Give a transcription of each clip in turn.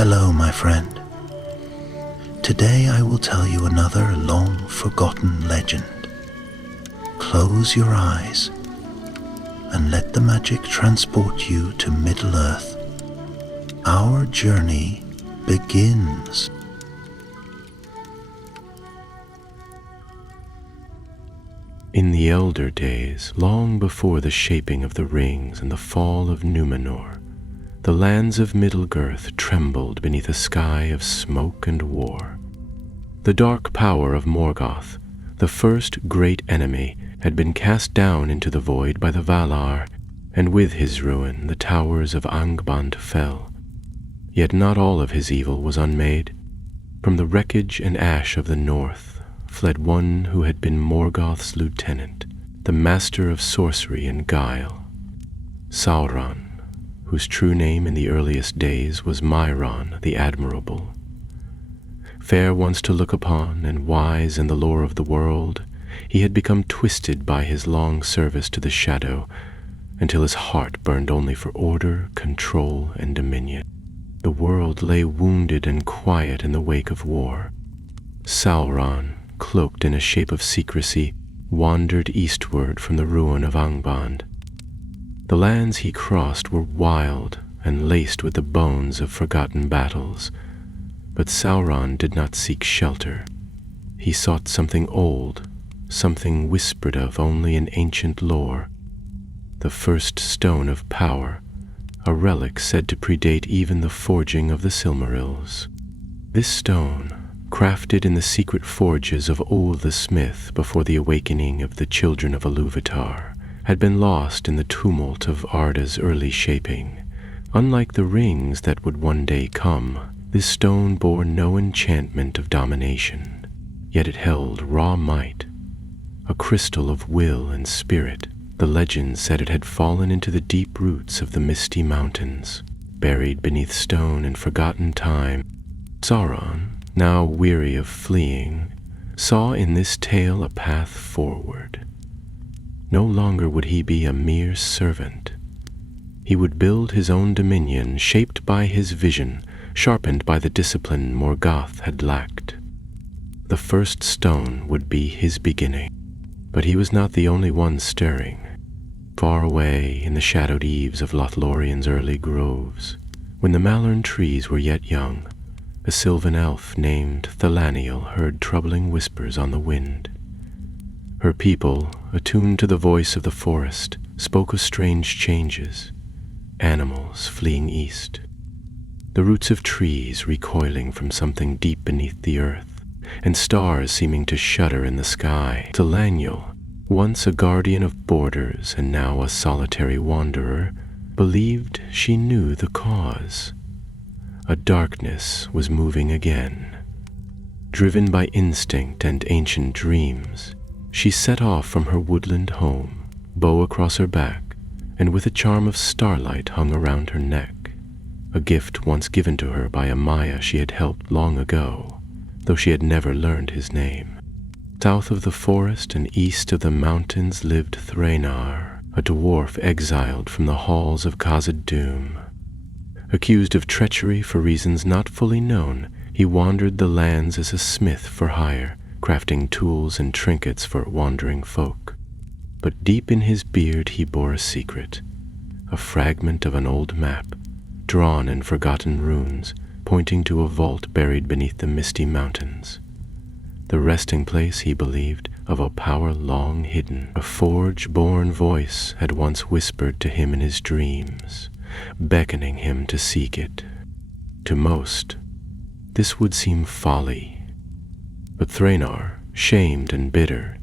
Hello, my friend. Today I will tell you another long-forgotten legend. Close your eyes and let the magic transport you to Middle-earth. Our journey begins. In the elder days, long before the shaping of the rings and the fall of Númenor, the lands of Middle-earth trembled beneath a sky of smoke and war. The dark power of Morgoth, the first great enemy, had been cast down into the void by the Valar, and with his ruin the towers of Angband fell. Yet not all of his evil was unmade. From the wreckage and ash of the north fled one who had been Morgoth's lieutenant, the master of sorcery and guile, Sauron, whose true name in the earliest days was Mairon the Admirable. Fair once to look upon and wise in the lore of the world, he had become twisted by his long service to the Shadow, until his heart burned only for order, control, and dominion. The world lay wounded and quiet in the wake of war. Sauron, cloaked in a shape of secrecy, wandered eastward from the ruin of Angband. The lands he crossed were wild and laced with the bones of forgotten battles, but Sauron did not seek shelter. He sought something old, something whispered of only in ancient lore, the first stone of power, a relic said to predate even the forging of the Silmarils. This stone, crafted in the secret forges of Ul the Smith before the awakening of the children of Ilúvatar, had been lost in the tumult of Arda's early shaping. Unlike the rings that would one day come, this stone bore no enchantment of domination, yet it held raw might, a crystal of will and spirit. The legend said it had fallen into the deep roots of the misty mountains, buried beneath stone and forgotten time. Sauron, now weary of fleeing, saw in this tale a path forward. No longer would he be a mere servant. He would build his own dominion, shaped by his vision, sharpened by the discipline Morgoth had lacked. The first stone would be his beginning, but he was not the only one stirring. Far away in the shadowed eaves of Lothlorien's early groves, when the Malern trees were yet young, a sylvan elf named Thalaniel heard troubling whispers on the wind. Her people, attuned to the voice of the forest, spoke of strange changes, animals fleeing east, the roots of trees recoiling from something deep beneath the earth, and stars seeming to shudder in the sky. Thalaniel, once a guardian of borders and now a solitary wanderer, believed she knew the cause. A darkness was moving again. Driven by instinct and ancient dreams, she set off from her woodland home, bow across her back, and with a charm of starlight hung around her neck, a gift once given to her by a Maya she had helped long ago, though she had never learned his name. South of the forest and east of the mountains lived Thranar, a dwarf exiled from the halls of Khazad-dûm. Accused of treachery for reasons not fully known, he wandered the lands as a smith for hire, crafting tools and trinkets for wandering folk. But deep in his beard he bore a secret, a fragment of an old map, drawn in forgotten runes, pointing to a vault buried beneath the misty mountains. The resting place, he believed, of a power long hidden. A forge-born voice had once whispered to him in his dreams, beckoning him to seek it. To most, this would seem folly, but Thranar, shamed and bitter,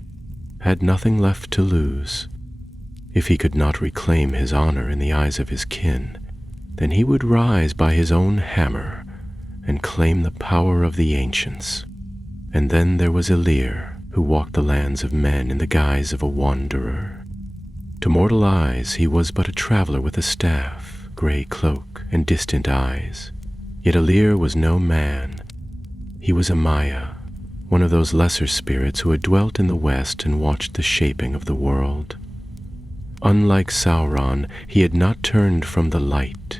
had nothing left to lose. If he could not reclaim his honor in the eyes of his kin, then he would rise by his own hammer and claim the power of the ancients. And then there was Elir, who walked the lands of men in the guise of a wanderer. To mortal eyes he was but a traveler with a staff, gray cloak, and distant eyes. Yet Elir was no man. He was a Maya, one of those lesser spirits who had dwelt in the west and watched the shaping of the world. Unlike Sauron, he had not turned from the light.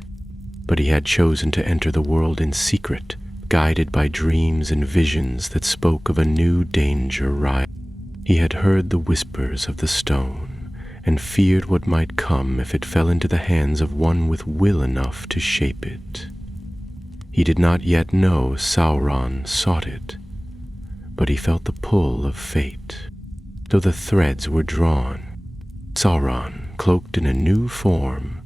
But he had chosen to enter the world in secret, guided by dreams and visions that spoke of a new danger rising. He had heard the whispers of the stone, and feared what might come if it fell into the hands of one with will enough to shape it. He did not yet know Sauron sought it, but he felt the pull of fate. Though the threads were drawn, Sauron, cloaked in a new form,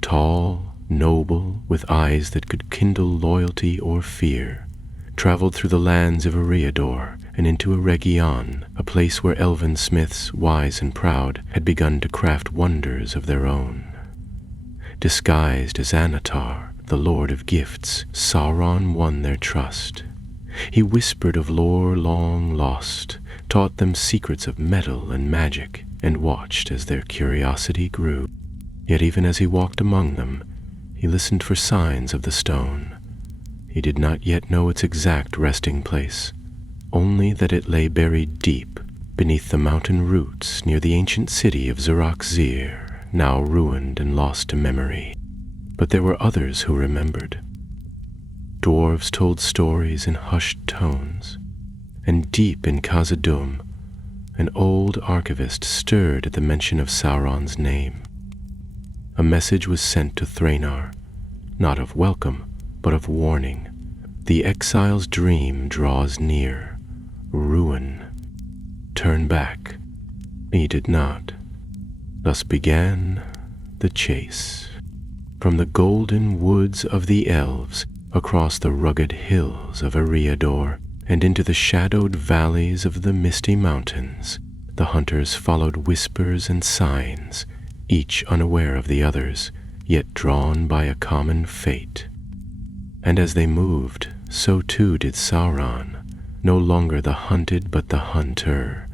tall, noble, with eyes that could kindle loyalty or fear, traveled through the lands of Eriador and into Eregion, a place where elven smiths, wise and proud, had begun to craft wonders of their own. Disguised as Anatar, the Lord of Gifts, Sauron won their trust. He whispered of lore long lost, taught them secrets of metal and magic, and watched as their curiosity grew. Yet even as he walked among them, he listened for signs of the stone. He did not yet know its exact resting place, only that it lay buried deep beneath the mountain roots near the ancient city of Zirac-Zir, now ruined and lost to memory. But there were others who remembered. Dwarves told stories in hushed tones, and deep in Khazad-dûm, an old archivist stirred at the mention of Sauron's name. A message was sent to Thranar, not of welcome, but of warning. The exile's dream draws near. Ruin. Turn back. He did not. Thus began the chase. From the golden woods of the elves, across the rugged hills of Eriador, and into the shadowed valleys of the misty mountains, the hunters followed whispers and signs, each unaware of the others, yet drawn by a common fate. And as they moved, so too did Sauron, no longer the hunted but the hunter,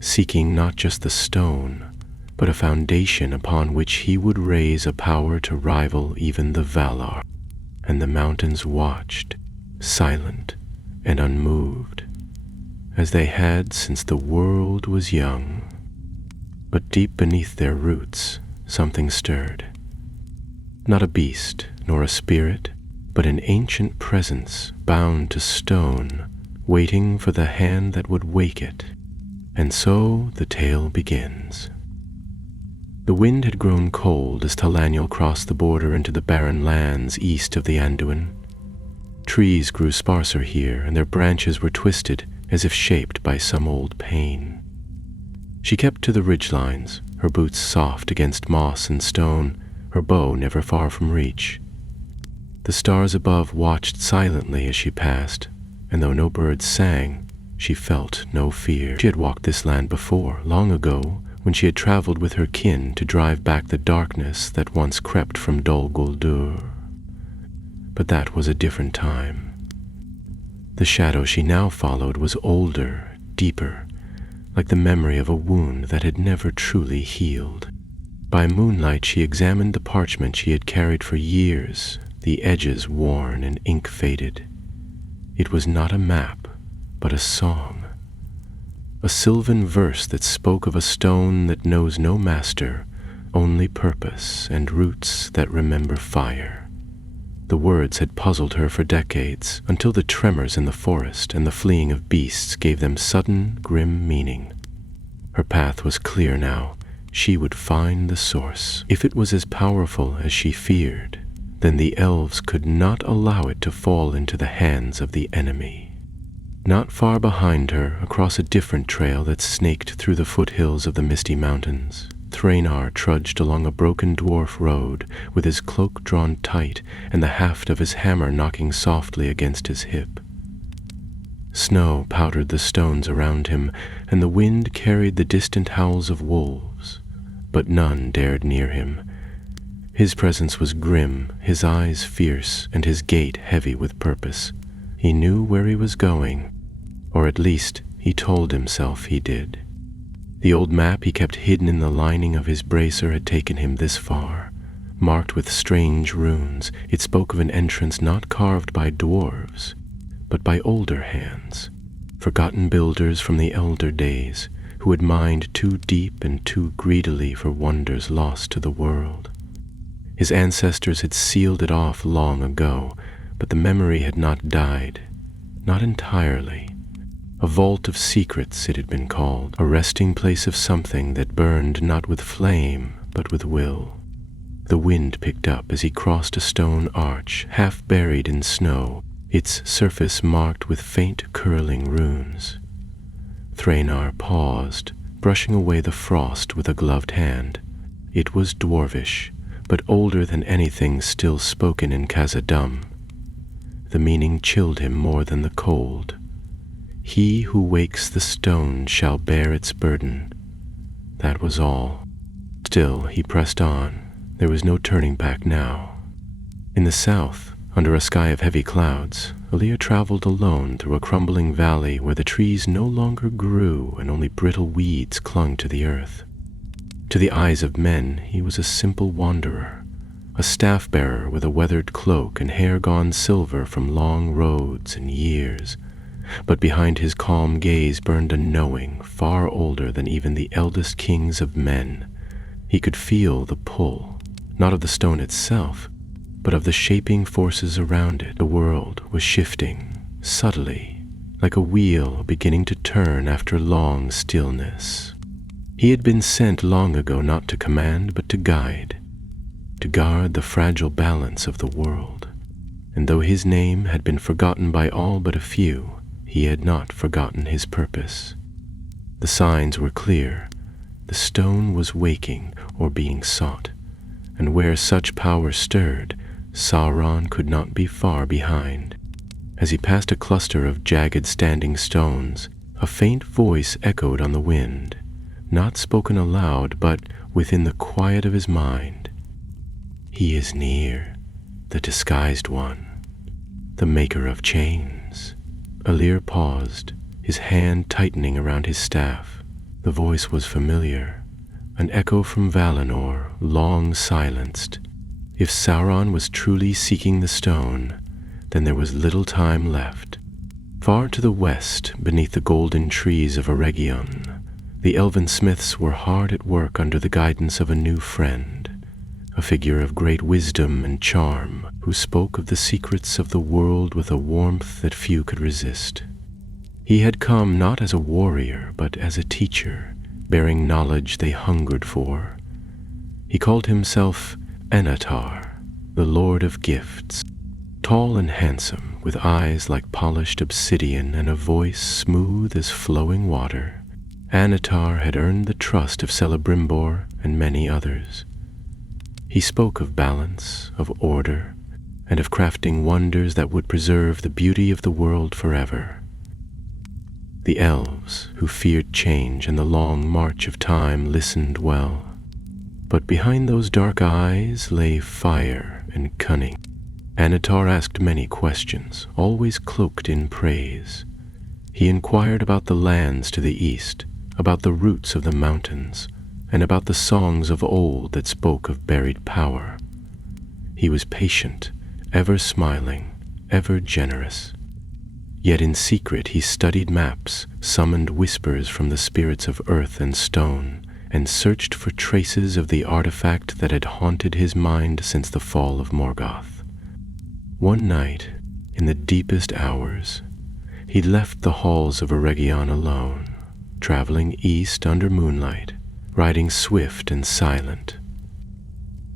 seeking not just the stone, but a foundation upon which he would raise a power to rival even the Valar. And the mountains watched, silent and unmoved, as they had since the world was young. But deep beneath their roots, something stirred. Not a beast, nor a spirit, but an ancient presence bound to stone, waiting for the hand that would wake it. And so the tale begins. The wind had grown cold as Tel'Aniel crossed the border into the barren lands east of the Anduin. Trees grew sparser here, and their branches were twisted as if shaped by some old pain. She kept to the ridgelines, her boots soft against moss and stone, her bow never far from reach. The stars above watched silently as she passed, and though no birds sang, she felt no fear. She had walked this land before, long ago, when she had traveled with her kin to drive back the darkness that once crept from Dol Guldur. But that was a different time. The shadow she now followed was older, deeper, like the memory of a wound that had never truly healed. By moonlight she examined the parchment she had carried for years, the edges worn and ink-faded. It was not a map, but a song. A sylvan verse that spoke of a stone that knows no master, only purpose and roots that remember fire. The words had puzzled her for decades, until the tremors in the forest and the fleeing of beasts gave them sudden, grim meaning. Her path was clear now. She would find the source. If it was as powerful as she feared, then the elves could not allow it to fall into the hands of the enemy. Not far behind her, across a different trail that snaked through the foothills of the misty mountains, Thranar trudged along a broken dwarf road, with his cloak drawn tight and the haft of his hammer knocking softly against his hip. Snow powdered the stones around him, and the wind carried the distant howls of wolves, but none dared near him. His presence was grim, his eyes fierce, and his gait heavy with purpose. He knew where he was going, or at least he told himself he did. The old map he kept hidden in the lining of his bracer had taken him this far. Marked with strange runes, it spoke of an entrance not carved by dwarves, but by older hands, forgotten builders from the elder days, who had mined too deep and too greedily for wonders lost to the world. His ancestors had sealed it off long ago, but the memory had not died, not entirely. A vault of secrets it had been called, a resting place of something that burned not with flame, but with will. The wind picked up as he crossed a stone arch, half buried in snow, its surface marked with faint curling runes. Thranar paused, brushing away the frost with a gloved hand. It was dwarvish, but older than anything still spoken in Khazad-dûm. The meaning chilled him more than the cold. He who wakes the stone shall bear its burden. That was all. Still, he pressed on. There was no turning back now. In the south, under a sky of heavy clouds, Alir traveled alone through a crumbling valley where the trees no longer grew and only brittle weeds clung to the earth. To the eyes of men, he was a simple wanderer, a staff-bearer with a weathered cloak and hair gone silver from long roads and years. But behind his calm gaze burned a knowing far older than even the eldest kings of men. He could feel the pull, not of the stone itself, but of the shaping forces around it. The world was shifting, subtly, like a wheel beginning to turn after long stillness. He had been sent long ago not to command, but to guide, to guard the fragile balance of the world. And though his name had been forgotten by all but a few, he had not forgotten his purpose. The signs were clear. The stone was waking or being sought, and where such power stirred, Sauron could not be far behind. As he passed a cluster of jagged standing stones, a faint voice echoed on the wind, not spoken aloud, but within the quiet of his mind. He is near, the disguised one, the maker of chains. Alir paused, his hand tightening around his staff. The voice was familiar, an echo from Valinor, long silenced. If Sauron was truly seeking the stone, then there was little time left. Far to the west, beneath the golden trees of Eregion, the elven smiths were hard at work under the guidance of a new friend, a figure of great wisdom and charm, who spoke of the secrets of the world with a warmth that few could resist. He had come not as a warrior, but as a teacher, bearing knowledge they hungered for. He called himself Anatar, the Lord of Gifts. Tall and handsome, with eyes like polished obsidian and a voice smooth as flowing water, Anatar had earned the trust of Celebrimbor and many others. He spoke of balance, of order, and of crafting wonders that would preserve the beauty of the world forever. The elves, who feared change and the long march of time, listened well. But behind those dark eyes lay fire and cunning. Anatar asked many questions, always cloaked in praise. He inquired about the lands to the east, about the roots of the mountains, and about the songs of old that spoke of buried power. He was patient, ever smiling, ever generous. Yet in secret he studied maps, summoned whispers from the spirits of earth and stone, and searched for traces of the artifact that had haunted his mind since the fall of Morgoth. One night, in the deepest hours, he left the halls of Eregion alone, traveling east under moonlight, riding swift and silent.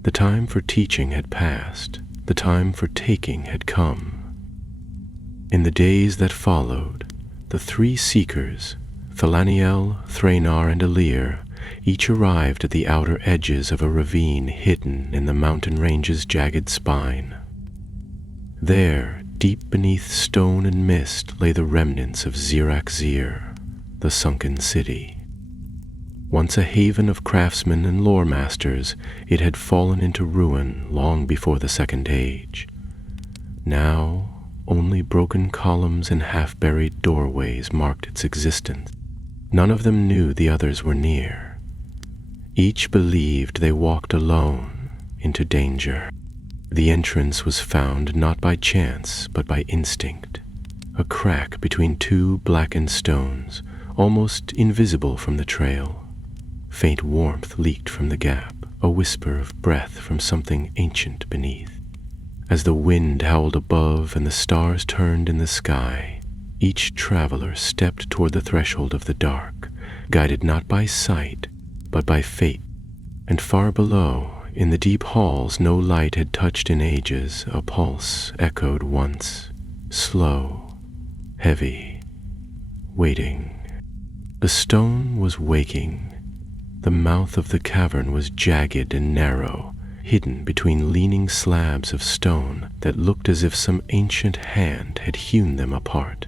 The time for teaching had passed, the time for taking had come. In the days that followed, the three seekers, Thalaniel, Thranar, and Alir, each arrived at the outer edges of a ravine hidden in the mountain range's jagged spine. There, deep beneath stone and mist, lay the remnants of Zirak-Zir, the sunken city. Once a haven of craftsmen and lore masters, it had fallen into ruin long before the Second Age. Now, only broken columns and half-buried doorways marked its existence. None of them knew the others were near. Each believed they walked alone into danger. The entrance was found not by chance, but by instinct. A crack between two blackened stones, almost invisible from the trail. Faint warmth leaked from the gap. a whisper of breath from something ancient beneath. As the wind howled above and the stars turned in the sky, each traveler stepped toward the threshold of the dark, guided not by sight, but by fate. And far below, in the deep halls no light had touched in ages, a pulse echoed once, slow, heavy, waiting. The stone was waking. The mouth of the cavern was jagged and narrow, hidden between leaning slabs of stone that looked as if some ancient hand had hewn them apart.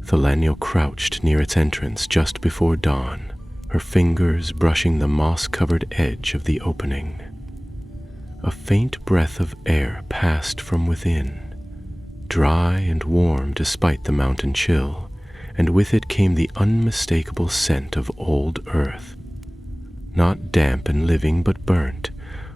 Thelaniel crouched near its entrance just before dawn, her fingers brushing the moss-covered edge of the opening. A faint breath of air passed from within, dry and warm despite the mountain chill, and with it came the unmistakable scent of old earth, not damp and living but burnt,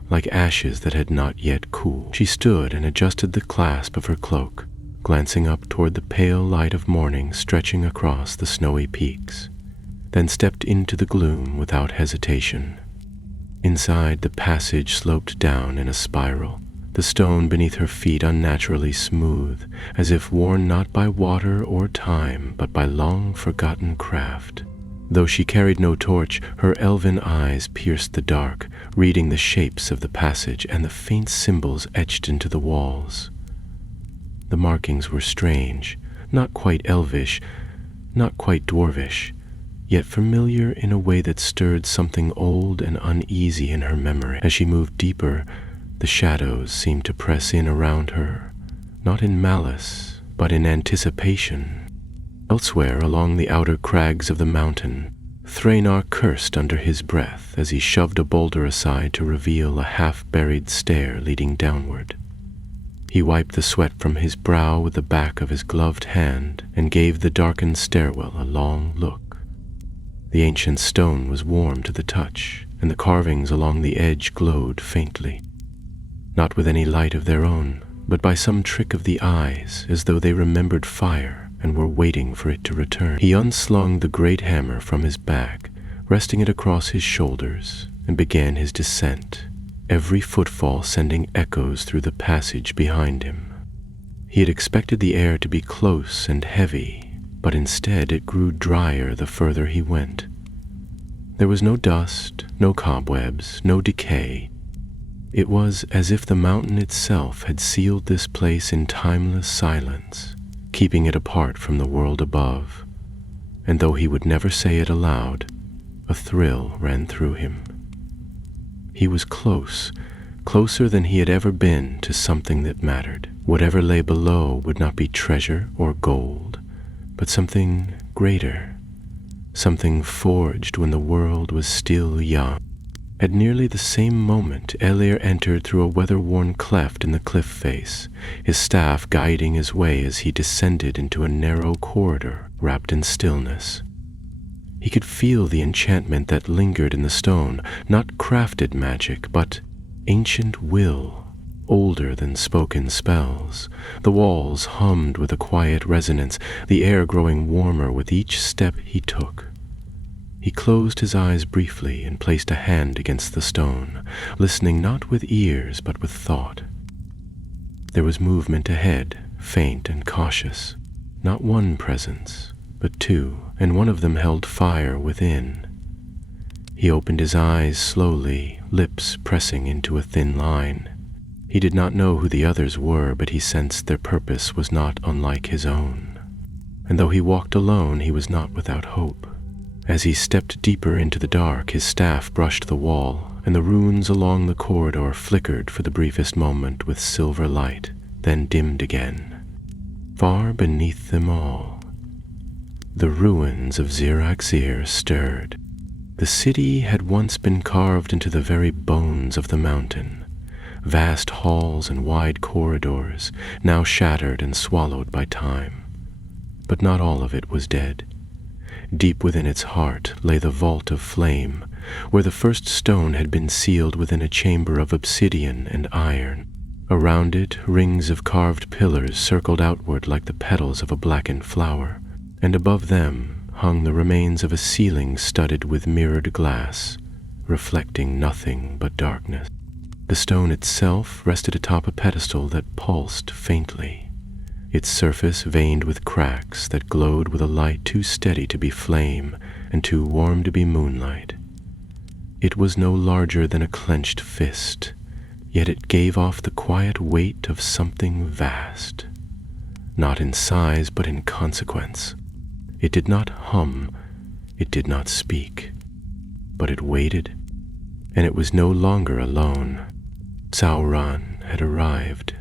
like ashes that had not yet cooled. She stood and adjusted the clasp of her cloak, glancing up toward the pale light of morning stretching across the snowy peaks, then stepped into the gloom without hesitation. Inside, the passage sloped down in a spiral, the stone beneath her feet unnaturally smooth, as if worn not by water or time, but by long-forgotten craft. Though she carried no torch, her elven eyes pierced the dark, reading the shapes of the passage and the faint symbols etched into the walls. The markings were strange, not quite elvish, not quite dwarvish, yet familiar in a way that stirred something old and uneasy in her memory. As she moved deeper, the shadows seemed to press in around her, not in malice, but in anticipation. Elsewhere, along the outer crags of the mountain, Thranar cursed under his breath as he shoved a boulder aside to reveal a half-buried stair leading downward. He wiped the sweat from his brow with the back of his gloved hand and gave the darkened stairwell a long look. The ancient stone was warm to the touch, and the carvings along the edge glowed faintly, not with any light of their own, but by some trick of the eyes, as though they remembered fire and were waiting for it to return. He unslung the great hammer from his back, resting it across his shoulders, and began his descent, every footfall sending echoes through the passage behind him. He had expected the air to be close and heavy, but instead it grew drier the further he went. There was no dust, no cobwebs, no decay. It was as if the mountain itself had sealed this place in timeless silence, keeping it apart from the world above. And though he would never say it aloud, a thrill ran through him. He was close, closer than he had ever been to something that mattered. Whatever lay below would not be treasure or gold, but something greater, something forged when the world was still young. At nearly the same moment, Elir entered through a weather-worn cleft in the cliff face, his staff guiding his way as he descended into a narrow corridor wrapped in stillness. He could feel the enchantment that lingered in the stone, not crafted magic, but ancient will, older than spoken spells. The walls hummed with a quiet resonance, the air growing warmer with each step he took. He closed his eyes briefly and placed a hand against the stone, listening not with ears but with thought. There was movement ahead, faint and cautious. Not one presence, but two, and one of them held fire within. He opened his eyes slowly, lips pressing into a thin line. He did not know who the others were, but he sensed their purpose was not unlike his own. And though he walked alone, he was not without hope. As he stepped deeper into the dark, his staff brushed the wall, and the runes along the corridor flickered for the briefest moment with silver light, then dimmed again. Far beneath them all, the ruins of Ziraxir stirred. The city had once been carved into the very bones of the mountain, vast halls and wide corridors, now shattered and swallowed by time. But not all of it was dead. Deep within its heart lay the vault of flame, where the first stone had been sealed within a chamber of obsidian and iron. Around it, rings of carved pillars circled outward like the petals of a blackened flower, and above them hung the remains of a ceiling studded with mirrored glass, reflecting nothing but darkness. The stone itself rested atop a pedestal that pulsed faintly, its surface veined with cracks that glowed with a light too steady to be flame and too warm to be moonlight. It was no larger than a clenched fist, yet it gave off the quiet weight of something vast, not in size but in consequence. It did not hum, it did not speak, but it waited, and it was no longer alone. Sauron had arrived.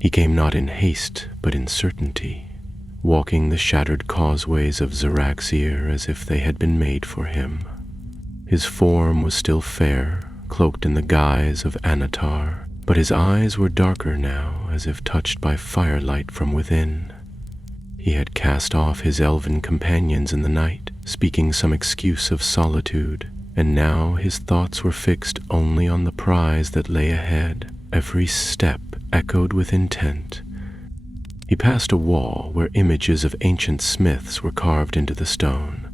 He came not in haste, but in certainty, walking the shattered causeways of Zaraxir as if they had been made for him. His form was still fair, cloaked in the guise of Anatar, but his eyes were darker now, as if touched by firelight from within. He had cast off his elven companions in the night, speaking some excuse of solitude, and now his thoughts were fixed only on the prize that lay ahead. Every step echoed with intent. He passed a wall where images of ancient smiths were carved into the stone,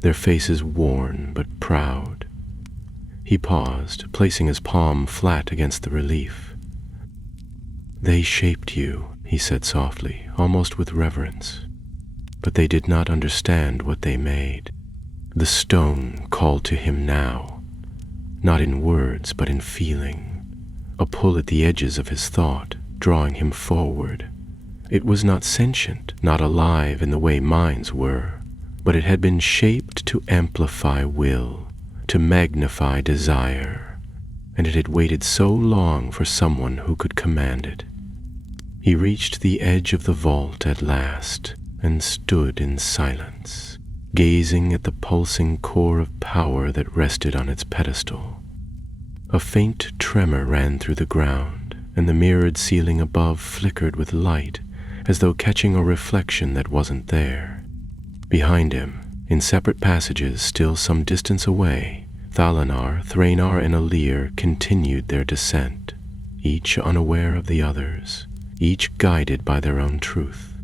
their faces worn but proud. He paused, placing his palm flat against the relief. "They shaped you," he said softly, almost with reverence, "but they did not understand what they made." The stone called to him now, not in words but in feeling, a pull at the edges of his thought, drawing him forward. It was not sentient, not alive in the way minds were, but it had been shaped to amplify will, to magnify desire, and it had waited so long for someone who could command it. He reached the edge of the vault at last and stood in silence, gazing at the pulsing core of power that rested on its pedestal. A faint tremor ran through the ground, and the mirrored ceiling above flickered with light, as though catching a reflection that wasn't there. Behind him, in separate passages still some distance away, Thalanar, Thranar, and Alir continued their descent, each unaware of the others, each guided by their own truth.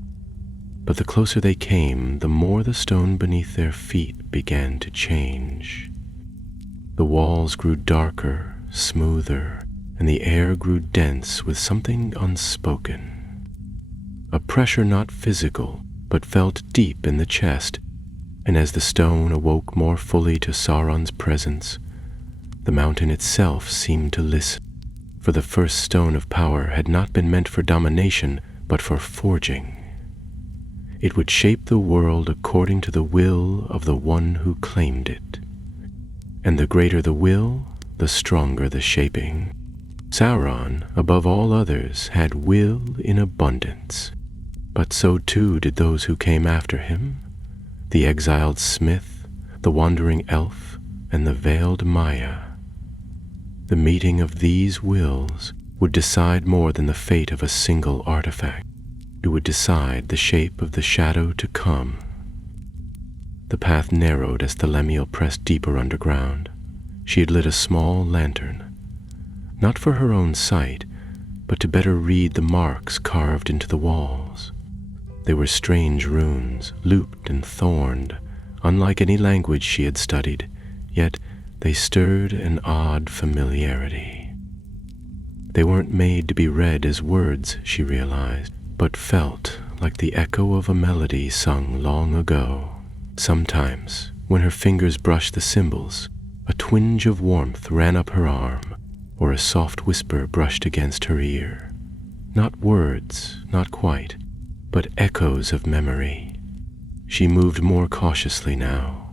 But the closer they came, the more the stone beneath their feet began to change. The walls grew darker, smoother, and the air grew dense with something unspoken. A pressure not physical, but felt deep in the chest, and as the stone awoke more fully to Sauron's presence, the mountain itself seemed to listen, for the first stone of power had not been meant for domination, but for forging. It would shape the world according to the will of the one who claimed it. And the greater the will, the stronger the shaping. Sauron, above all others, had will in abundance, but so too did those who came after him, the exiled smith, the wandering elf, and the veiled Maya. The meeting of these wills would decide more than the fate of a single artifact. It would decide the shape of the shadow to come. The path narrowed as Thelemiel pressed deeper underground. She had lit a small lantern, not for her own sight, but to better read the marks carved into the walls. They were strange runes, looped and thorned, unlike any language she had studied, yet they stirred an odd familiarity. They weren't made to be read as words, she realized, but felt like the echo of a melody sung long ago. Sometimes, when her fingers brushed the symbols, a twinge of warmth ran up her arm, or a soft whisper brushed against her ear. Not words, not quite, but echoes of memory. She moved more cautiously now.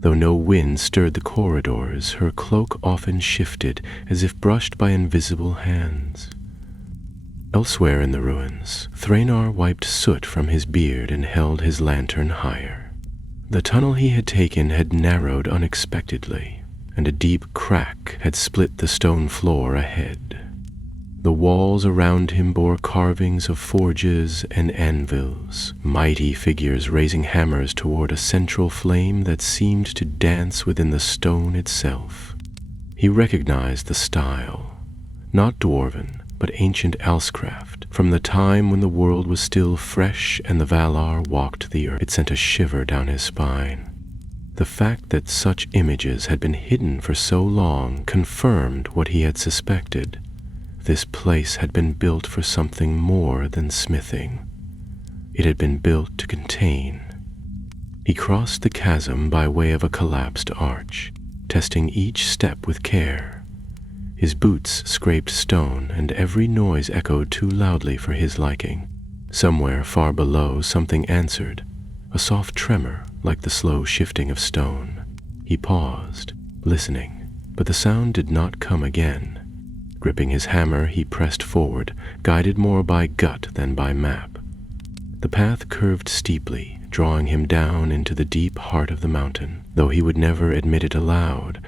Though no wind stirred the corridors, her cloak often shifted as if brushed by invisible hands. Elsewhere in the ruins, Thranar wiped soot from his beard and held his lantern higher. The tunnel he had taken had narrowed unexpectedly, and a deep crack had split the stone floor ahead. The walls around him bore carvings of forges and anvils, mighty figures raising hammers toward a central flame that seemed to dance within the stone itself. He recognized the style, not dwarven, but ancient Elscraft, from the time when the world was still fresh and the Valar walked the earth. It sent a shiver down his spine. The fact that such images had been hidden for so long confirmed what he had suspected. This place had been built for something more than smithing. It had been built to contain. He crossed the chasm by way of a collapsed arch, testing each step with care. His boots scraped stone, and every noise echoed too loudly for his liking. Somewhere far below, something answered, a soft tremor like the slow shifting of stone. He paused, listening, but the sound did not come again. Gripping his hammer, he pressed forward, guided more by gut than by map. The path curved steeply, drawing him down into the deep heart of the mountain. Though he would never admit it aloud,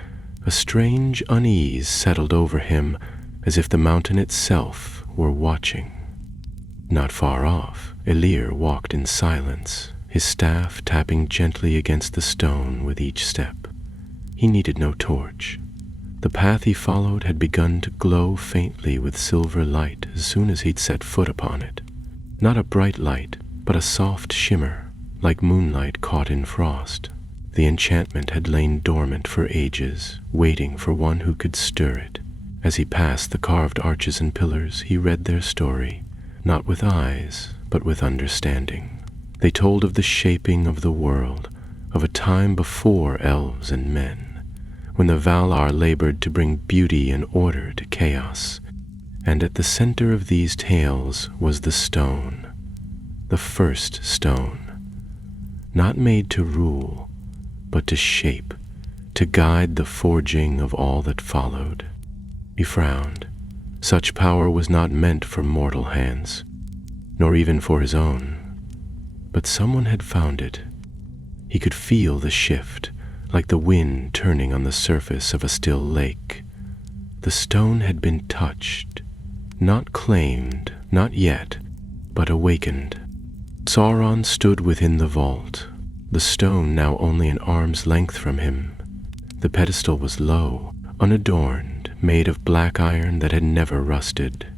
a strange unease settled over him, as if the mountain itself were watching. Not far off, Elir walked in silence, his staff tapping gently against the stone with each step. He needed no torch. The path he followed had begun to glow faintly with silver light as soon as he'd set foot upon it. Not a bright light, but a soft shimmer, like moonlight caught in frost. The enchantment had lain dormant for ages, waiting for one who could stir it. As he passed the carved arches and pillars, he read their story, not with eyes, but with understanding. They told of the shaping of the world, of a time before elves and men, when the Valar labored to bring beauty and order to chaos. And at the center of these tales was the stone, the first stone, not made to rule, but to shape, to guide the forging of all that followed. He frowned. Such power was not meant for mortal hands, nor even for his own. But someone had found it. He could feel the shift, like the wind turning on the surface of a still lake. The stone had been touched, not claimed, not yet, but awakened. Sauron stood within the vault, the stone now only an arm's length from him. The pedestal was low, unadorned, made of black iron that had never rusted.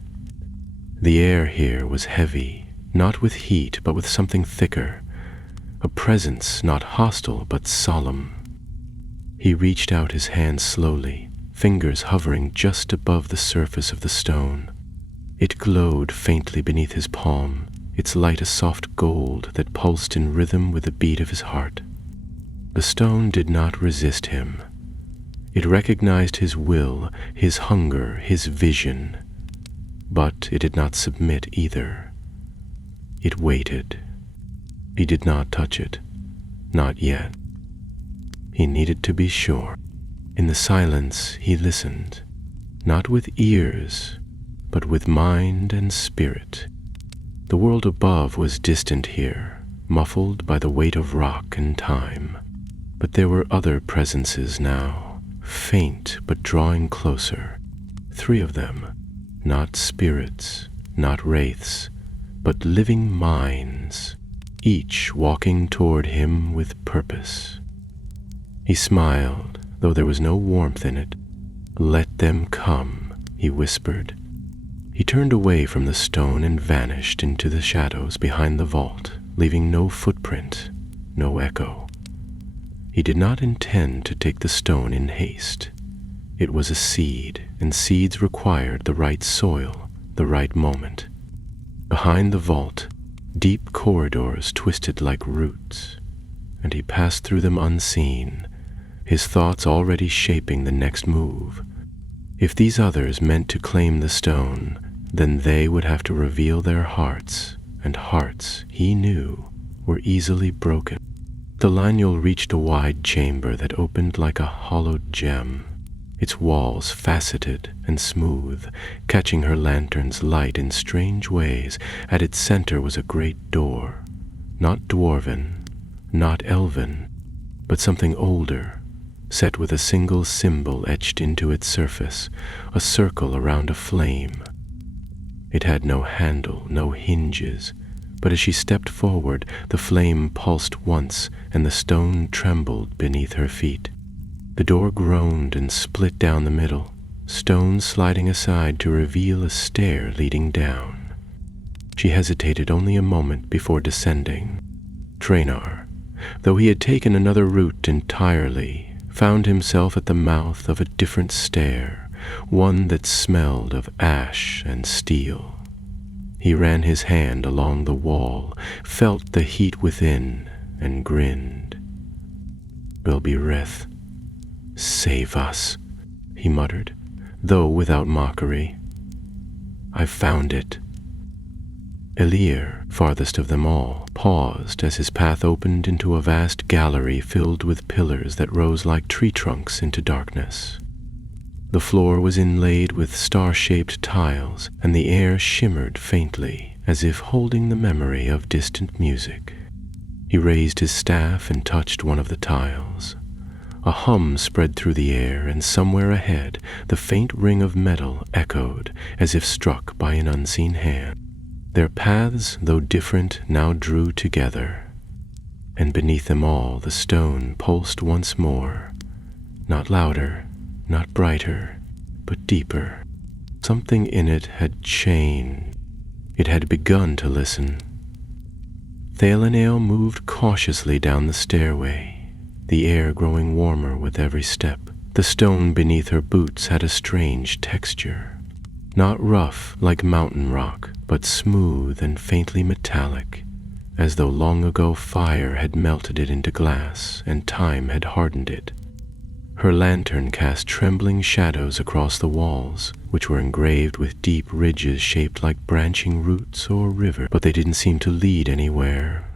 The air here was heavy, not with heat, but with something thicker, a presence not hostile, but solemn. He reached out his hand slowly, fingers hovering just above the surface of the stone. It glowed faintly beneath his palm, its light a soft gold that pulsed in rhythm with the beat of his heart. The stone did not resist him. It recognized his will, his hunger, his vision, but it did not submit either. It waited. He did not touch it, not yet. He needed to be sure. In the silence he listened, not with ears, but with mind and spirit. The world above was distant here, muffled by the weight of rock and time. But there were other presences now, faint but drawing closer. 3 of them, not spirits, not wraiths, but living minds, each walking toward him with purpose. He smiled, though there was no warmth in it. "Let them come," he whispered. He turned away from the stone and vanished into the shadows behind the vault, leaving no footprint, no echo. He did not intend to take the stone in haste. It was a seed, and seeds required the right soil, the right moment. Behind the vault, deep corridors twisted like roots, and he passed through them unseen, his thoughts already shaping the next move. If these others meant to claim the stone, then they would have to reveal their hearts, and hearts, he knew, were easily broken. The Laniel reached a wide chamber that opened like a hollowed gem, its walls faceted and smooth, catching her lantern's light in strange ways. At its center was a great door, not dwarven, not elven, but something older, set with a single symbol etched into its surface, a circle around a flame. It had no handle, no hinges, but as she stepped forward, the flame pulsed once, and the stone trembled beneath her feet. The door groaned and split down the middle, stone sliding aside to reveal a stair leading down. She hesitated only a moment before descending. Traynor, though he had taken another route entirely, found himself at the mouth of a different stair, one that smelled of ash and steel. He ran his hand along the wall, felt the heat within, and grinned. Bilberith, save us, he muttered, though without mockery. I've found it. Elir, farthest of them all, paused as his path opened into a vast gallery filled with pillars that rose like tree trunks into darkness. The floor was inlaid with star-shaped tiles, and the air shimmered faintly, as if holding the memory of distant music. He raised his staff and touched one of the tiles. A hum spread through the air, and somewhere ahead, the faint ring of metal echoed, as if struck by an unseen hand. Their paths, though different, now drew together, and beneath them all the stone pulsed once more, not louder, not brighter, but deeper. Something in it had changed. It had begun to listen. Thalanael moved cautiously down the stairway, the air growing warmer with every step. The stone beneath her boots had a strange texture, not rough like mountain rock, but smooth and faintly metallic, as though long ago fire had melted it into glass and time had hardened it. Her lantern cast trembling shadows across the walls, which were engraved with deep ridges shaped like branching roots or river, but they didn't seem to lead anywhere.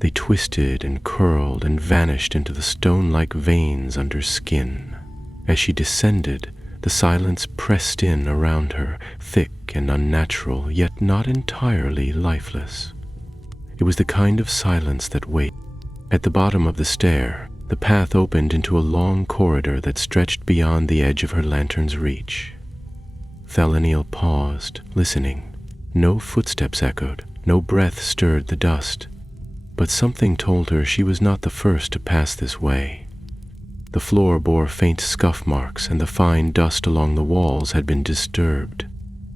They twisted and curled and vanished into the stone-like veins under skin. As she descended, the silence pressed in around her, thick and unnatural, yet not entirely lifeless. It was the kind of silence that waits. At the bottom of the stair, the path opened into a long corridor that stretched beyond the edge of her lantern's reach. Thalanael paused, listening. No footsteps echoed, no breath stirred the dust, but something told her she was not the first to pass this way. The floor bore faint scuff marks, and the fine dust along the walls had been disturbed.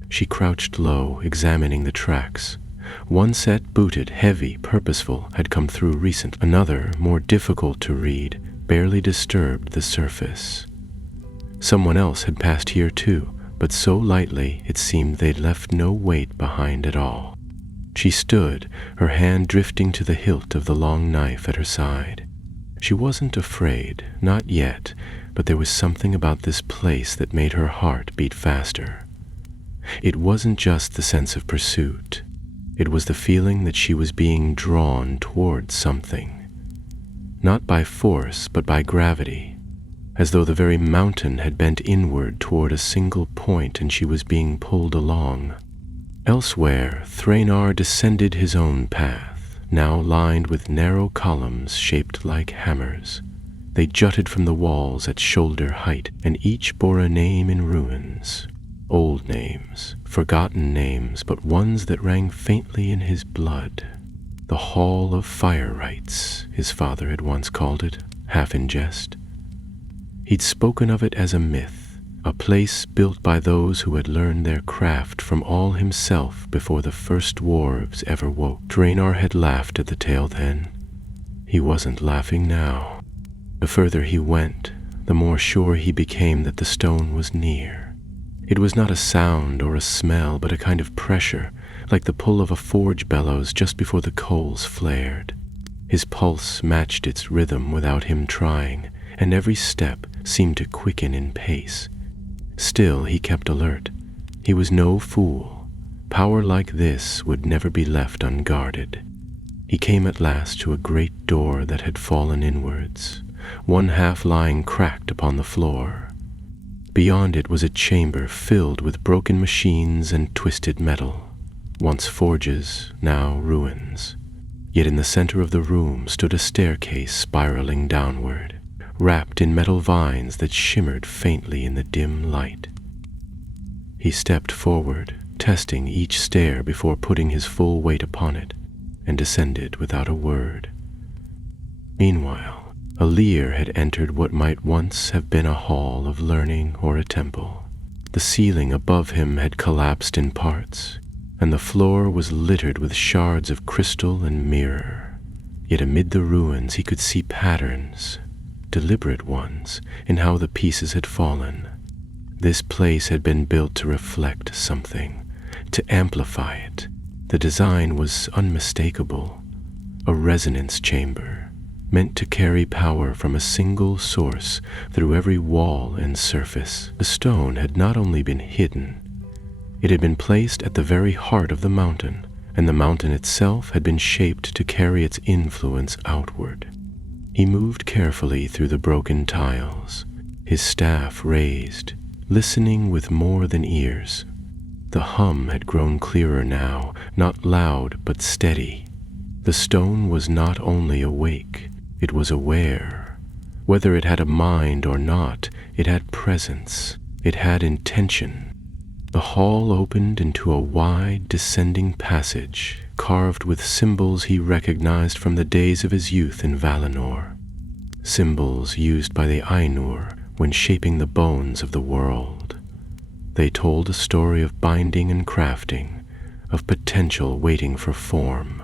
She crouched low, examining the tracks. One set, booted, heavy, purposeful, had come through recently. Another, more difficult to read, barely disturbed the surface. Someone else had passed here too, but so lightly it seemed they'd left no weight behind at all. She stood, her hand drifting to the hilt of the long knife at her side. She wasn't afraid, not yet, but there was something about this place that made her heart beat faster. It wasn't just the sense of pursuit. It was the feeling that she was being drawn towards something. Not by force, but by gravity, as though the very mountain had bent inward toward a single point and she was being pulled along. Elsewhere, Thranar descended his own path, now lined with narrow columns shaped like hammers. They jutted from the walls at shoulder height, and each bore a name in ruins. Old names, forgotten names, but ones that rang faintly in his blood. The Hall of Fire Rites, his father had once called it, half in jest. He'd spoken of it as a myth, a place built by those who had learned their craft from all himself before the first dwarves ever woke. Draenor had laughed at the tale then. He wasn't laughing now. The further he went, the more sure he became that the stone was near. It was not a sound or a smell, but a kind of pressure, like the pull of a forge bellows just before the coals flared. His pulse matched its rhythm without him trying, and every step seemed to quicken in pace. Still, he kept alert. He was no fool. Power like this would never be left unguarded. He came at last to a great door that had fallen inwards, one half lying cracked upon the floor. Beyond it was a chamber filled with broken machines and twisted metal, once forges, now ruins. Yet in the center of the room stood a staircase spiraling downward, wrapped in metal vines that shimmered faintly in the dim light. He stepped forward, testing each stair before putting his full weight upon it, and descended without a word. Meanwhile, Elir had entered what might once have been a hall of learning or a temple. The ceiling above him had collapsed in parts, and the floor was littered with shards of crystal and mirror. Yet amid the ruins he could see patterns, deliberate ones, in how the pieces had fallen. This place had been built to reflect something, to amplify it. The design was unmistakable, a resonance chamber, meant to carry power from a single source through every wall and surface. The stone had not only been hidden, it had been placed at the very heart of the mountain, and the mountain itself had been shaped to carry its influence outward. He moved carefully through the broken tiles, his staff raised, listening with more than ears. The hum had grown clearer now, not loud but steady. The stone was not only awake, it was aware. Whether it had a mind or not, it had presence, it had intention. The hall opened into a wide, descending passage, carved with symbols he recognized from the days of his youth in Valinor. Symbols used by the Ainur when shaping the bones of the world. They told a story of binding and crafting, of potential waiting for form.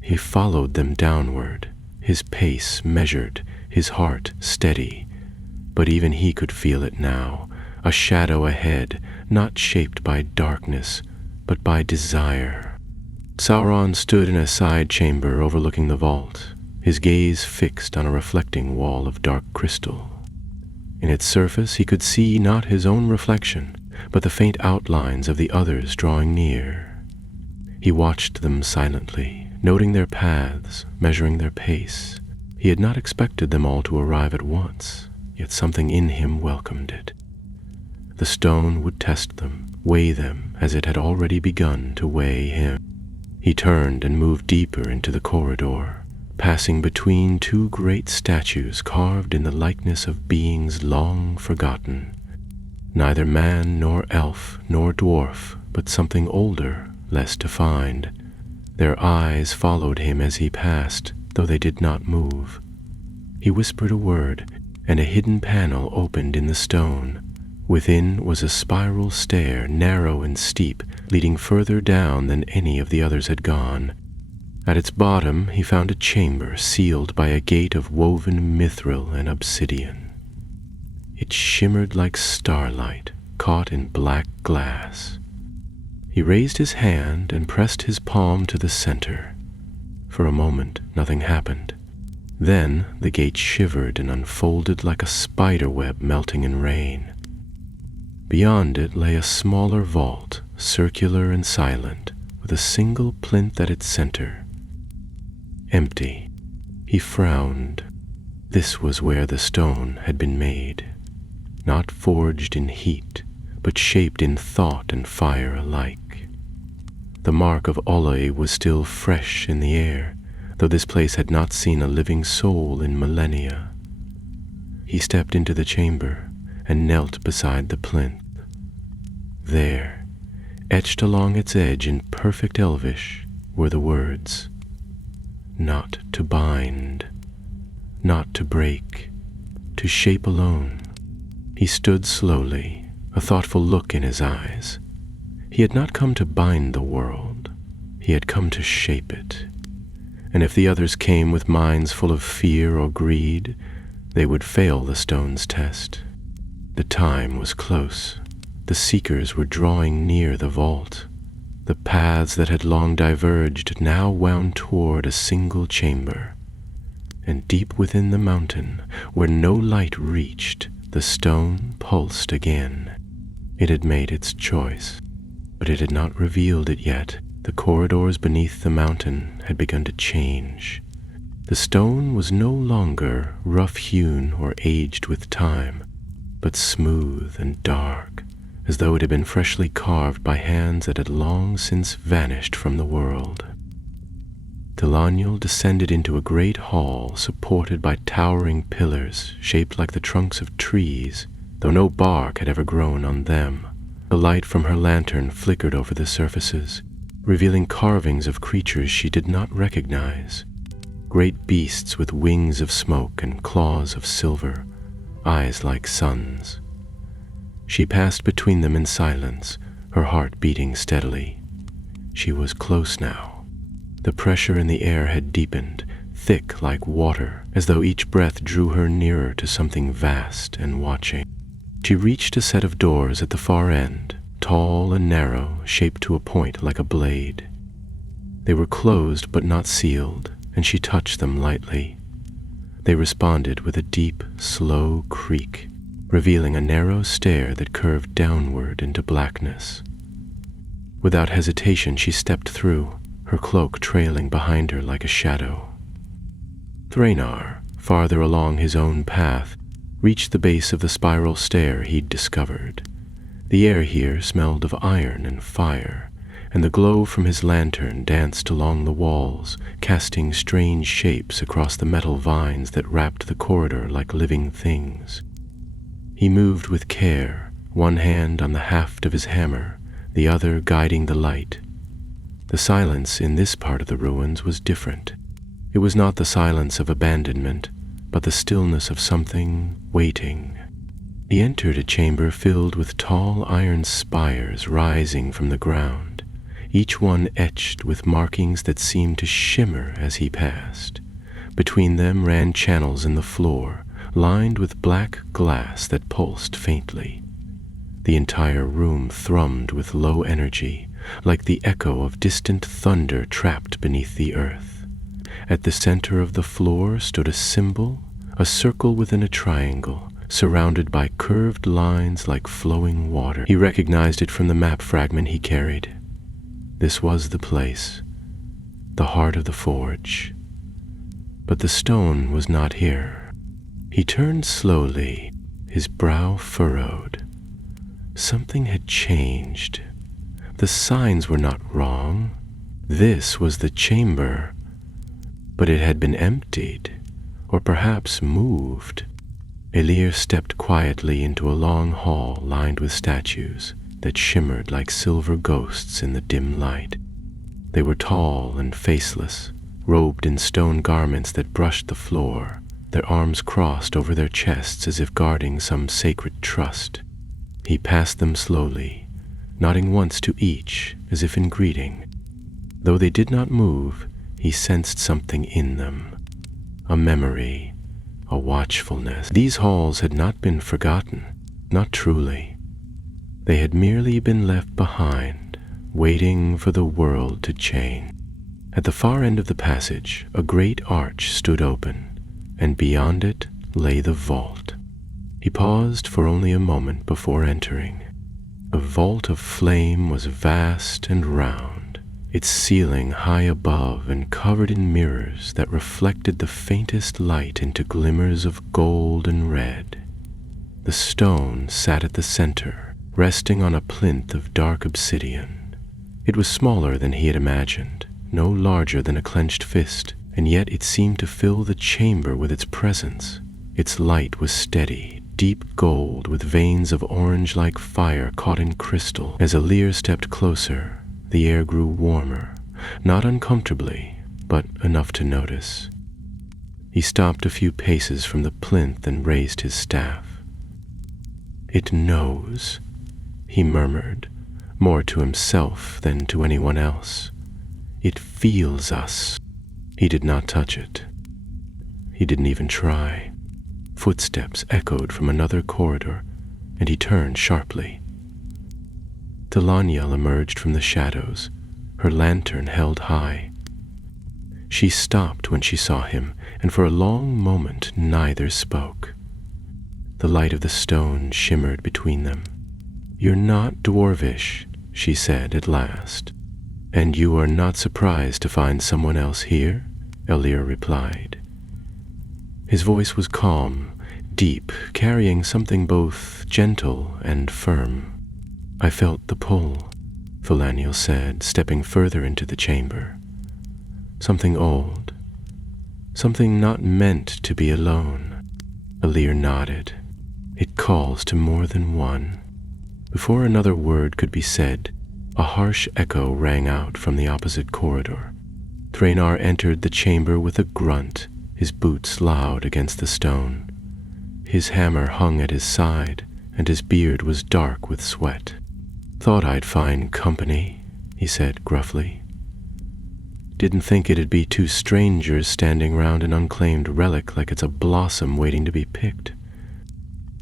He followed them downward, his pace measured, his heart steady. But even he could feel it now, a shadow ahead, not shaped by darkness, but by desire. Sauron stood in a side chamber overlooking the vault, his gaze fixed on a reflecting wall of dark crystal. In its surface he could see not his own reflection, but the faint outlines of the others drawing near. He watched them silently, noting their paths, measuring their pace. He had not expected them all to arrive at once, yet something in him welcomed it. The stone would test them, weigh them as it had already begun to weigh him. He turned and moved deeper into the corridor, passing between two great statues carved in the likeness of beings long forgotten. Neither man nor elf nor dwarf, but something older, less defined. Their eyes followed him as he passed, though they did not move. He whispered a word, and a hidden panel opened in the stone. Within was a spiral stair, narrow and steep, leading further down than any of the others had gone. At its bottom he found a chamber sealed by a gate of woven mithril and obsidian. It shimmered like starlight, caught in black glass. He raised his hand and pressed his palm to the center. For a moment, nothing happened. Then the gate shivered and unfolded like a spider web melting in rain. Beyond it lay a smaller vault, circular and silent, with a single plinth at its center. Empty. He frowned. This was where the stone had been made, not forged in heat, but shaped in thought and fire alike. The mark of Olay was still fresh in the air, though this place had not seen a living soul in millennia. He stepped into the chamber and knelt beside the plinth. There, etched along its edge in perfect Elvish, were the words, "Not to bind, not to break, to shape alone." He stood slowly, a thoughtful look in his eyes. He had not come to bind the world, he had come to shape it. And if the others came with minds full of fear or greed, they would fail the stone's test. The time was close. The seekers were drawing near the vault. The paths that had long diverged now wound toward a single chamber. And deep within the mountain, where no light reached, the stone pulsed again. It had made its choice, but it had not revealed it yet. The corridors beneath the mountain had begun to change. The stone was no longer rough-hewn or aged with time, but smooth and dark, as though it had been freshly carved by hands that had long since vanished from the world. Tilaniel descended into a great hall supported by towering pillars shaped like the trunks of trees, though no bark had ever grown on them. The light from her lantern flickered over the surfaces, revealing carvings of creatures she did not recognize. Great beasts with wings of smoke and claws of silver, eyes like suns. She passed between them in silence, her heart beating steadily. She was close now. The pressure in the air had deepened, thick like water, as though each breath drew her nearer to something vast and watching. She reached a set of doors at the far end, tall and narrow, shaped to a point like a blade. They were closed but not sealed, and she touched them lightly. They responded with a deep, slow creak, revealing a narrow stair that curved downward into blackness. Without hesitation, she stepped through, her cloak trailing behind her like a shadow. Thranar, farther along his own path, reached the base of the spiral stair he'd discovered. The air here smelled of iron and fire, and the glow from his lantern danced along the walls, casting strange shapes across the metal vines that wrapped the corridor like living things. He moved with care, one hand on the haft of his hammer, the other guiding the light. The silence in this part of the ruins was different. It was not the silence of abandonment, but the stillness of something waiting. He entered a chamber filled with tall iron spires rising from the ground, each one etched with markings that seemed to shimmer as he passed. Between them ran channels in the floor, lined with black glass that pulsed faintly. The entire room thrummed with low energy, like the echo of distant thunder trapped beneath the earth. At the center of the floor stood a symbol, a circle within a triangle, surrounded by curved lines like flowing water. He recognized it from the map fragment he carried. This was the place, the heart of the forge. But the stone was not here. He turned slowly, his brow furrowed. Something had changed. The signs were not wrong. This was the chamber, but it had been emptied, or perhaps moved. Elir stepped quietly into a long hall lined with statues that shimmered like silver ghosts in the dim light. They were tall and faceless, robed in stone garments that brushed the floor, their arms crossed over their chests as if guarding some sacred trust. He passed them slowly, nodding once to each as if in greeting. Though they did not move, he sensed something in them, a memory, a watchfulness. These halls had not been forgotten, not truly. They had merely been left behind, waiting for the world to change. At the far end of the passage, a great arch stood open, and beyond it lay the vault. He paused for only a moment before entering. The vault of flame was vast and round, its ceiling high above and covered in mirrors that reflected the faintest light into glimmers of gold and red. The stone sat at the center, resting on a plinth of dark obsidian. It was smaller than he had imagined, no larger than a clenched fist, and yet it seemed to fill the chamber with its presence. Its light was steady, deep gold with veins of orange like fire caught in crystal. As Elir stepped closer, the air grew warmer, not uncomfortably, but enough to notice. He stopped a few paces from the plinth and raised his staff. "It knows," he murmured, more to himself than to anyone else. "It feels us." He did not touch it. He didn't even try. Footsteps echoed from another corridor, and he turned sharply. Telaniel emerged from the shadows, her lantern held high. She stopped when she saw him, and for a long moment neither spoke. The light of the stone shimmered between them. "You're not dwarvish," she said at last. "And you are not surprised to find someone else here?" Elir replied. His voice was calm, deep, carrying something both gentle and firm. "I felt the pull," Telaniel said, stepping further into the chamber. "Something old, something not meant to be alone." Elir nodded. "It calls to more than one." Before another word could be said, a harsh echo rang out from the opposite corridor. Thranar entered the chamber with a grunt, his boots loud against the stone. His hammer hung at his side, and his beard was dark with sweat. "Thought I'd find company," he said gruffly. Didn't think it'd be two strangers standing round an unclaimed relic like it's a blossom waiting to be picked.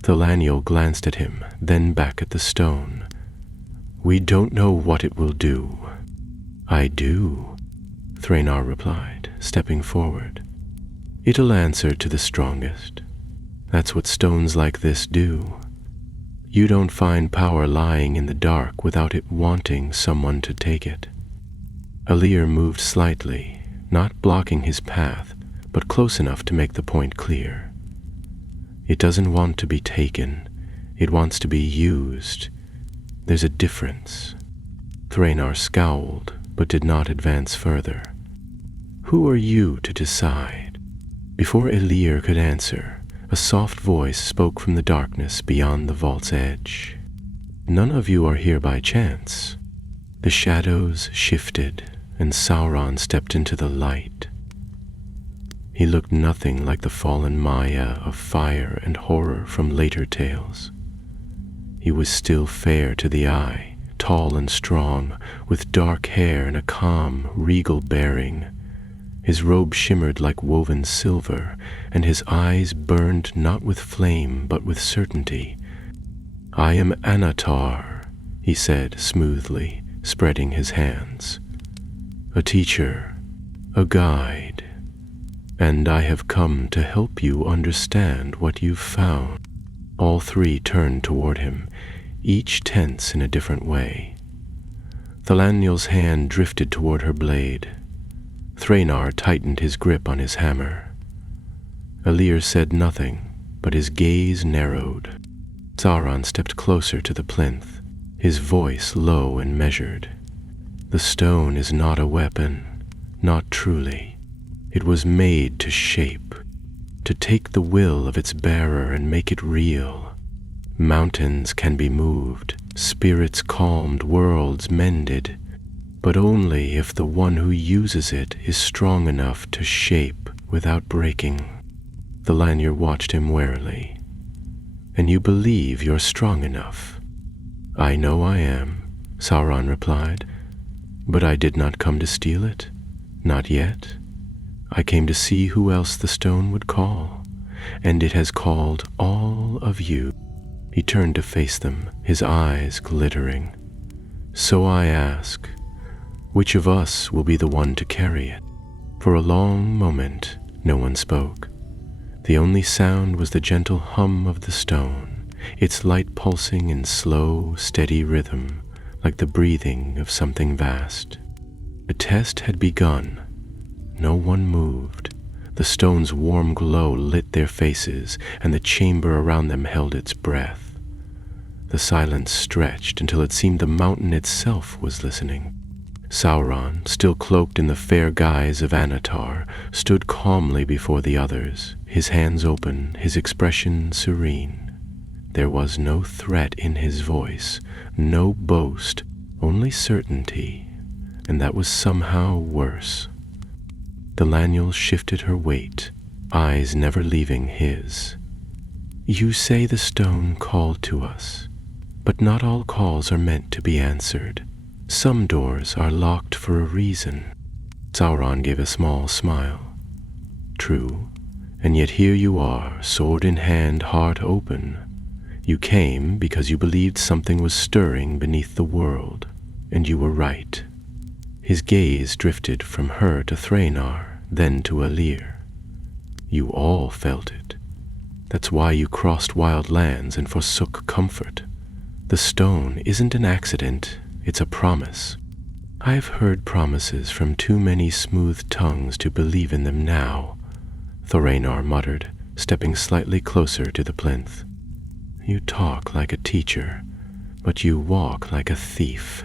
Thalaniel glanced at him, then back at the stone. We don't know what it will do. I do, Thranar replied, stepping forward. It'll answer to the strongest. That's what stones like this do. You don't find power lying in the dark without it wanting someone to take it. Alir moved slightly, not blocking his path, but close enough to make the point clear. It doesn't want to be taken. It wants to be used. There's a difference. Thranar scowled, but did not advance further. Who are you to decide? Before Alir could answer, a soft voice spoke from the darkness beyond the vault's edge. None of you are here by chance. The shadows shifted, and Sauron stepped into the light. He looked nothing like the fallen Maya of fire and horror from later tales. He was still fair to the eye, tall and strong, with dark hair and a calm, regal bearing. His robe shimmered like woven silver, and his eyes burned not with flame but with certainty. I am Anatar, he said smoothly, spreading his hands. A teacher, a guide, and I have come to help you understand what you've found. All three turned toward him, each tense in a different way. Thalaniel's hand drifted toward her blade. Thranar tightened his grip on his hammer. Alir said nothing, but his gaze narrowed. Sauron stepped closer to the plinth, his voice low and measured. The stone is not a weapon, not truly. It was made to shape, to take the will of its bearer and make it real. Mountains can be moved, spirits calmed, worlds mended, but only if the one who uses it is strong enough to shape without breaking. The Lanyard watched him warily. And you believe you're strong enough? I know I am, Sauron replied, but I did not come to steal it, not yet. I came to see who else the stone would call, and it has called all of you. He turned to face them, his eyes glittering. So I ask, which of us will be the one to carry it? For a long moment, no one spoke. The only sound was the gentle hum of the stone, its light pulsing in slow, steady rhythm, like the breathing of something vast. The test had begun. No one moved. The stone's warm glow lit their faces, and the chamber around them held its breath. The silence stretched until it seemed the mountain itself was listening. Sauron, still cloaked in the fair guise of Anatar, stood calmly before the others, his hands open, his expression serene. There was no threat in his voice, no boast, only certainty, and that was somehow worse. Delaniel shifted her weight, eyes never leaving his. You say the stone called to us, but not all calls are meant to be answered. Some doors are locked for a reason. Sauron gave a small smile. True, and yet here you are, sword in hand, heart open. You came because you believed something was stirring beneath the world, and you were right. His gaze drifted from her to Thranar, then to Alir. You all felt it. That's why you crossed wild lands and forsook comfort. The stone isn't an accident, it's a promise. I've heard promises from too many smooth tongues to believe in them now, Thranar muttered, stepping slightly closer to the plinth. You talk like a teacher, but you walk like a thief.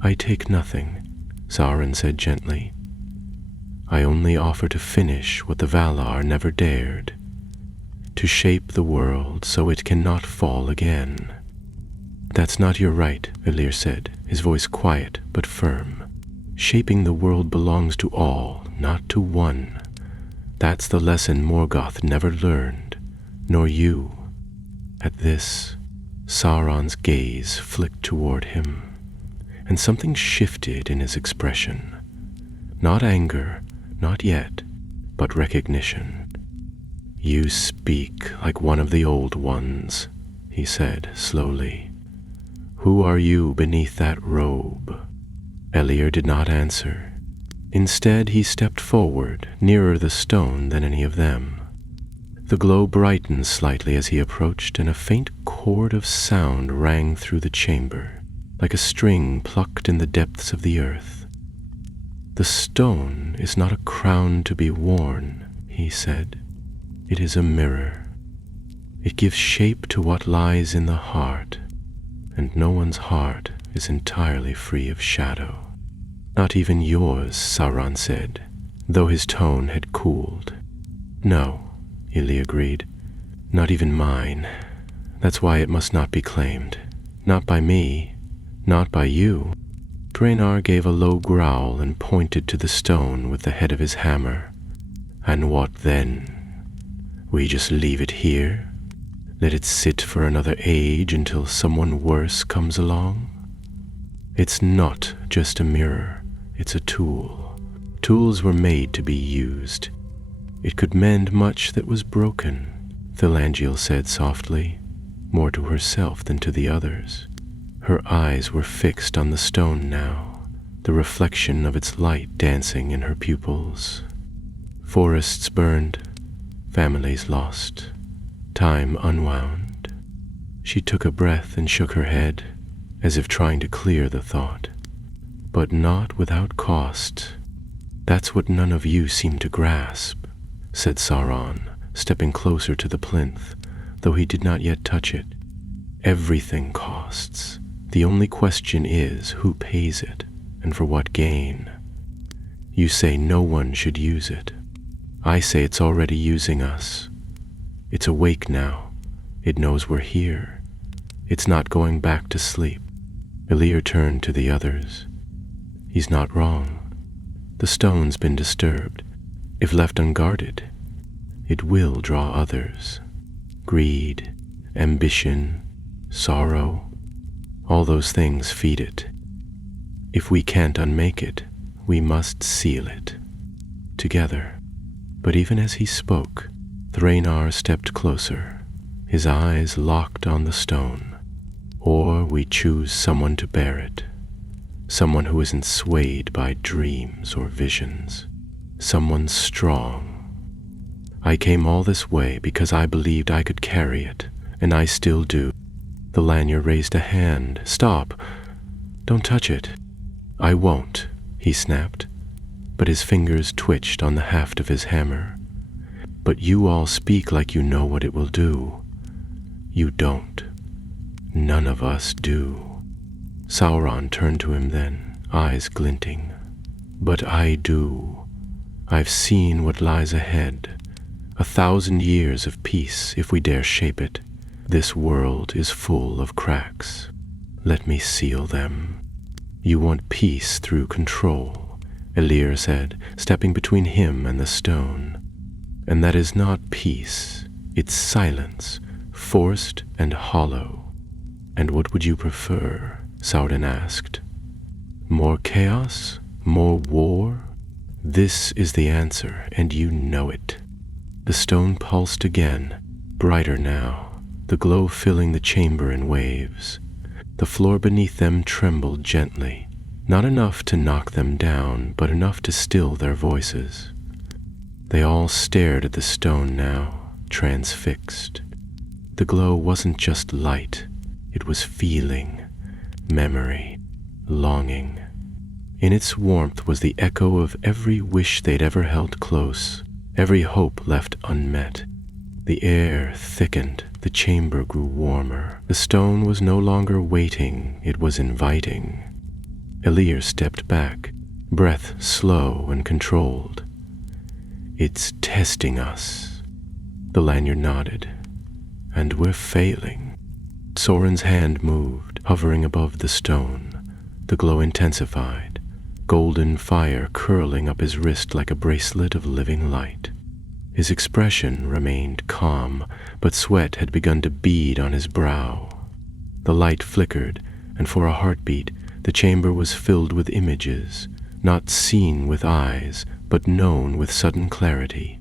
I take nothing, Sauron said gently. I only offer to finish what the Valar never dared, to shape the world so it cannot fall again. That's not your right, Alir said, his voice quiet but firm. Shaping the world belongs to all, not to one. That's the lesson Morgoth never learned, nor you. At this, Sauron's gaze flicked toward him, and something shifted in his expression. Not anger, not yet, but recognition. "You speak like one of the old ones," he said slowly. "Who are you beneath that robe?" Elir did not answer. Instead, he stepped forward, nearer the stone than any of them. The glow brightened slightly as he approached, and a faint chord of sound rang through the chamber, like a string plucked in the depths of the earth. "The stone is not a crown to be worn," he said. "It is a mirror. It gives shape to what lies in the heart, and no one's heart is entirely free of shadow." "Not even yours," Sauron said, though his tone had cooled. "No," Ili agreed. "Not even mine. That's why it must not be claimed. Not by me. Not by you." Draenor gave a low growl and pointed to the stone with the head of his hammer. "And what then? We just leave it here? Let it sit for another age until someone worse comes along? It's not just a mirror. It's a tool. Tools were made to be used. It could mend much that was broken," Thilangiel said softly, more to herself than to the others. Her eyes were fixed on the stone now, the reflection of its light dancing in her pupils. Forests burned, families lost, time unwound. She took a breath and shook her head, as if trying to clear the thought. "But not without cost. That's what none of you seem to grasp," said Sauron, stepping closer to the plinth, though he did not yet touch it. "Everything costs. The only question is who pays it, and for what gain. You say no one should use it. I say it's already using us. It's awake now. It knows we're here. It's not going back to sleep." Elir turned to the others. "He's not wrong. The stone's been disturbed. If left unguarded, it will draw others. Greed, ambition, sorrow, all those things feed it. If we can't unmake it, we must seal it. Together." But even as he spoke, Draenor stepped closer, his eyes locked on the stone. "Or we choose someone to bear it. Someone who isn't swayed by dreams or visions. Someone strong. I came all this way because I believed I could carry it, and I still do." The Lanyard raised a hand. "Stop! Don't touch it." "I won't," he snapped, but his fingers twitched on the haft of his hammer. "But you all speak like you know what it will do. You don't. None of us do." Sauron turned to him then, eyes glinting. "But I do. I've seen what lies ahead. 1,000 years of peace if we dare shape it. This world is full of cracks. Let me seal them." "You want peace through control," Elir said, stepping between him and the stone. "And that is not peace. It's silence, forced and hollow." "And what would you prefer?" Sauron asked. "More chaos? More war? This is the answer, and you know it." The stone pulsed again, brighter now, the glow filling the chamber in waves. The floor beneath them trembled gently, not enough to knock them down, but enough to still their voices. They all stared at the stone now, transfixed. The glow wasn't just light, it was feeling, memory, longing. In its warmth was the echo of every wish they'd ever held close, every hope left unmet. The air thickened, the chamber grew warmer. The stone was no longer waiting, it was inviting. Elir stepped back, breath slow and controlled. "It's testing us." The Lanyard nodded. "And we're failing." Sorin's hand moved, hovering above the stone. The glow intensified, golden fire curling up his wrist like a bracelet of living light. His expression remained calm, but sweat had begun to bead on his brow. The light flickered, and for a heartbeat, the chamber was filled with images, not seen with eyes, but known with sudden clarity.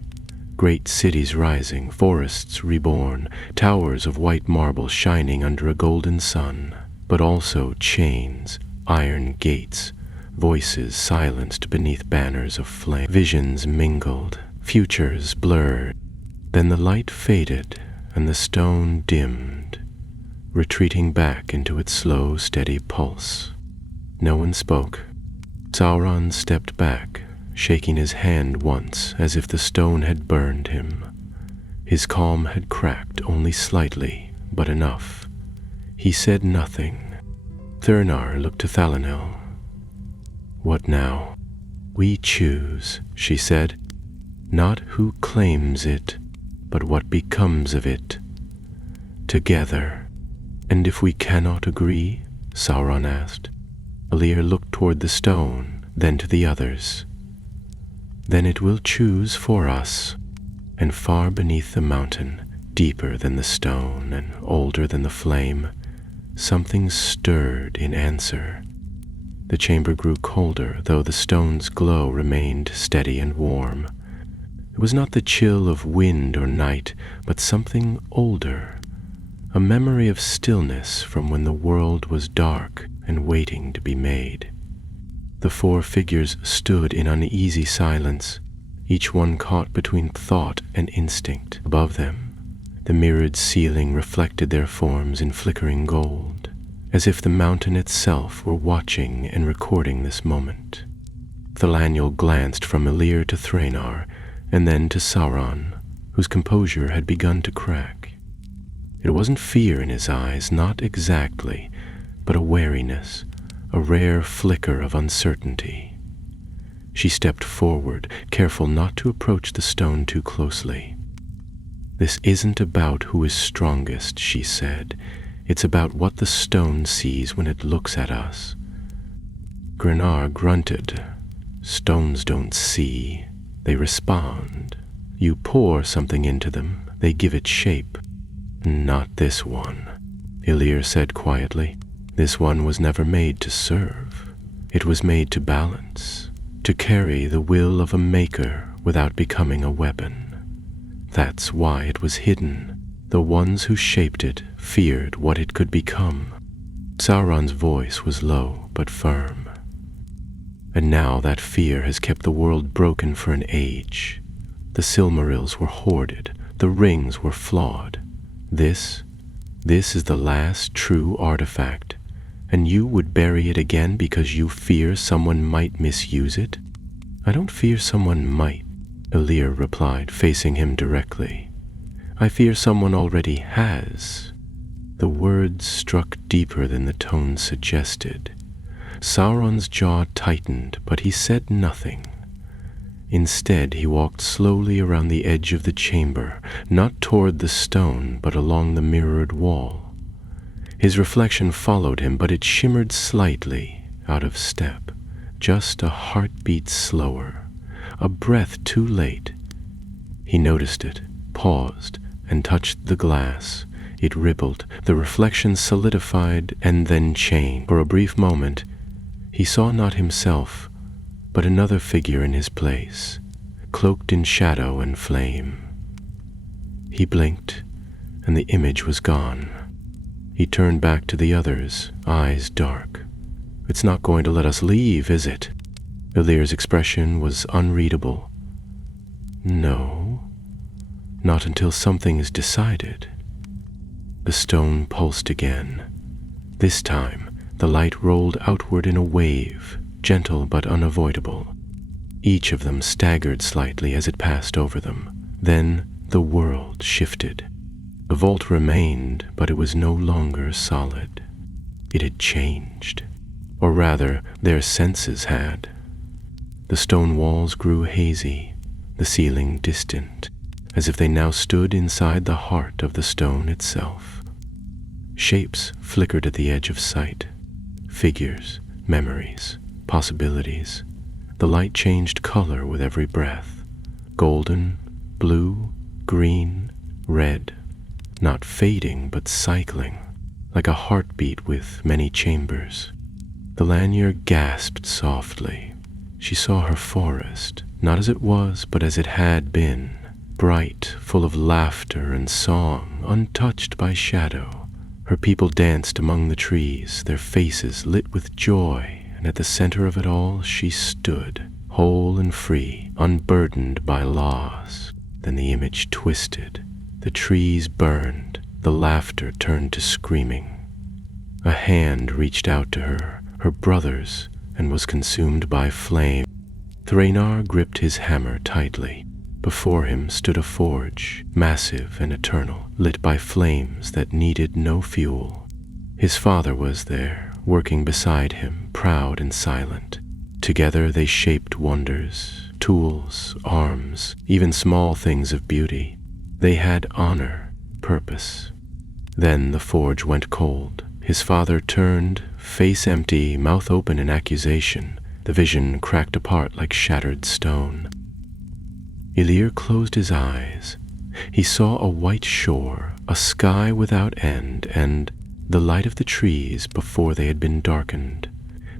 Great cities rising, forests reborn, towers of white marble shining under a golden sun, but also chains, iron gates, voices silenced beneath banners of flame. Visions mingled, futures blurred. Then the light faded and the stone dimmed, retreating back into its slow, steady pulse. No one spoke. Sauron stepped back, shaking his hand once as if the stone had burned him. His calm had cracked only slightly, but enough. He said nothing. Thurnar looked to Thalinel. "What now?" "We choose," she said, "not who claims it, but what becomes of it. Together." "And if we cannot agree?" Sauron asked. Alir looked toward the stone, then to the others. "Then it will choose for us." And far beneath the mountain, deeper than the stone and older than the flame, something stirred in answer. The chamber grew colder, though the stone's glow remained steady and warm. It was not the chill of wind or night, but something older, a memory of stillness from when the world was dark and waiting to be made. The four figures stood in uneasy silence, each one caught between thought and instinct. Above them, the mirrored ceiling reflected their forms in flickering gold, as if the mountain itself were watching and recording this moment. Thilaniel glanced from Alir to Thranar, and then to Sauron, whose composure had begun to crack. It wasn't fear in his eyes, not exactly, but a wariness, a rare flicker of uncertainty. She stepped forward, careful not to approach the stone too closely. "This isn't about who is strongest," she said. "It's about what the stone sees when it looks at us." Grenar grunted. "Stones don't see. They respond. You pour something into them, they give it shape." "Not this one," Alir said quietly. "This one was never made to serve. It was made to balance, to carry the will of a maker without becoming a weapon. That's why it was hidden. The ones who shaped it feared what it could become." Sauron's voice was low but firm. "And now that fear has kept the world broken for an age. The Silmarils were hoarded, the rings were flawed. This is the last true artifact, and you would bury it again because you fear someone might misuse it?" "I don't fear someone might," Alir replied, facing him directly. "I fear someone already has." The words struck deeper than the tone suggested. Sauron's jaw tightened, but he said nothing. Instead, he walked slowly around the edge of the chamber, not toward the stone, but along the mirrored wall. His reflection followed him, but it shimmered slightly, out of step, just a heartbeat slower, a breath too late. He noticed it, paused, and touched the glass. It rippled, the reflection solidified, and then changed. For a brief moment, he saw not himself, but another figure in his place, cloaked in shadow and flame. He blinked, and the image was gone. He turned back to the others, eyes dark. "It's not going to let us leave, is it?" Alir's expression was unreadable. "No, not until something is decided." The stone pulsed again. This time, the light rolled outward in a wave, gentle but unavoidable. Each of them staggered slightly as it passed over them. Then the world shifted. The vault remained, but it was no longer solid. It had changed. Or rather, their senses had. The stone walls grew hazy, the ceiling distant, as if they now stood inside the heart of the stone itself. Shapes flickered at the edge of sight. Figures, memories, possibilities. The light changed color with every breath. Golden, blue, green, red. Not fading, but cycling, like a heartbeat with many chambers. The Lanyard gasped softly. She saw her forest, not as it was, but as it had been, bright, full of laughter and song, untouched by shadow. Her people danced among the trees, their faces lit with joy, and at the center of it all she stood, whole and free, unburdened by laws. Then the image twisted, the trees burned, the laughter turned to screaming. A hand reached out to her, her brother's, and was consumed by flame. Thranar gripped his hammer tightly. Before him stood a forge, massive and eternal, lit by flames that needed no fuel. His father was there, working beside him, proud and silent. Together they shaped wonders, tools, arms, even small things of beauty. They had honor, purpose. Then the forge went cold. His father turned, face empty, mouth open in accusation. The vision cracked apart like shattered stone. Ilir closed his eyes. He saw a white shore, a sky without end, and the light of the trees before they had been darkened.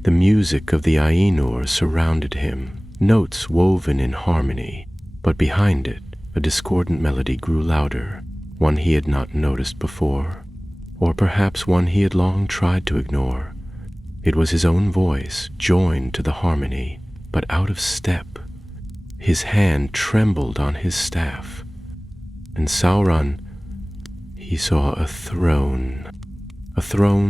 The music of the Ainur surrounded him, notes woven in harmony, but behind it a discordant melody grew louder, one he had not noticed before, or perhaps one he had long tried to ignore. It was his own voice, joined to the harmony, but out of step. His hand trembled on his staff, and Sauron, he saw a throne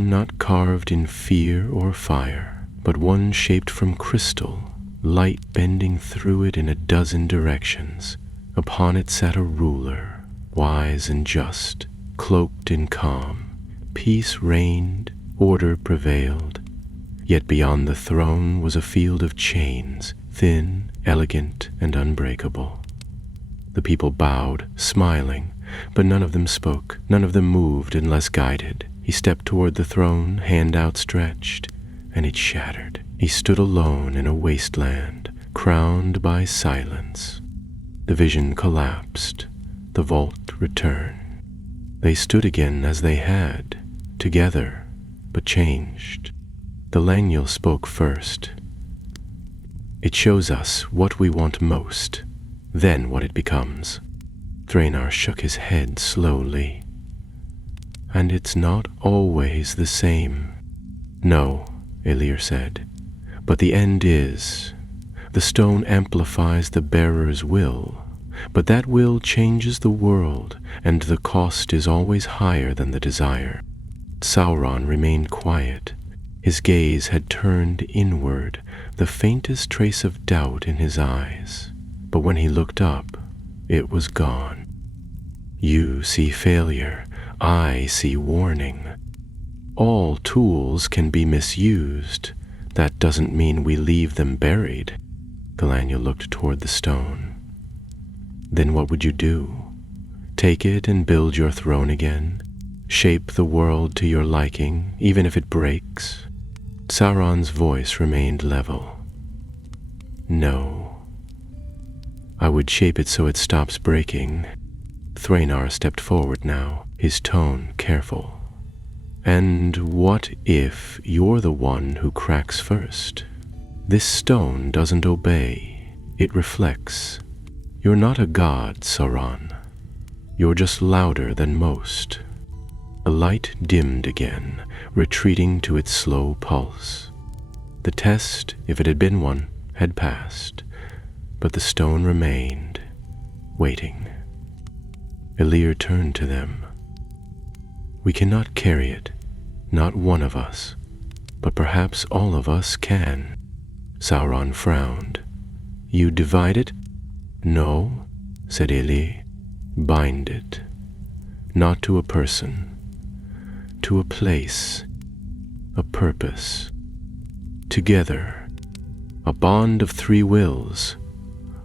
not carved in fear or fire, but one shaped from crystal, light bending through it in a dozen directions. Upon it sat a ruler, wise and just, cloaked in calm. Peace reigned, order prevailed. Yet beyond the throne was a field of chains, thin, elegant, and unbreakable. The people bowed, smiling, but none of them spoke, none of them moved unless guided. He stepped toward the throne, hand outstretched, and it shattered. He stood alone in a wasteland, crowned by silence. The vision collapsed, the vault returned. They stood again as they had, together, but changed. The Langnil spoke first. It shows us what we want most, then what it becomes. Thranar shook his head slowly. And it's not always the same. No, Ilir said, but the end is. The stone amplifies the bearer's will, but that will changes the world, and the cost is always higher than the desire. Sauron remained quiet. His gaze had turned inward, the faintest trace of doubt in his eyes. But when he looked up, it was gone. You see failure, I see warning. All tools can be misused. That doesn't mean we leave them buried. Galadriel looked toward the stone. Then what would you do? Take it and build your throne again? Shape the world to your liking, even if it breaks? Sauron's voice remained level. No. I would shape it so it stops breaking. Thranar stepped forward now, his tone careful. And what if you're the one who cracks first? This stone doesn't obey, it reflects. You're not a god, Sauron. You're just louder than most. The light dimmed again, retreating to its slow pulse. The test, if it had been one, had passed, but the stone remained, waiting. Ilir turned to them. We cannot carry it, not one of us, but perhaps all of us can. Sauron frowned. You divide it? No, said Ilir. Bind it, not to a person, to a place, a purpose. Together, a bond of three wills,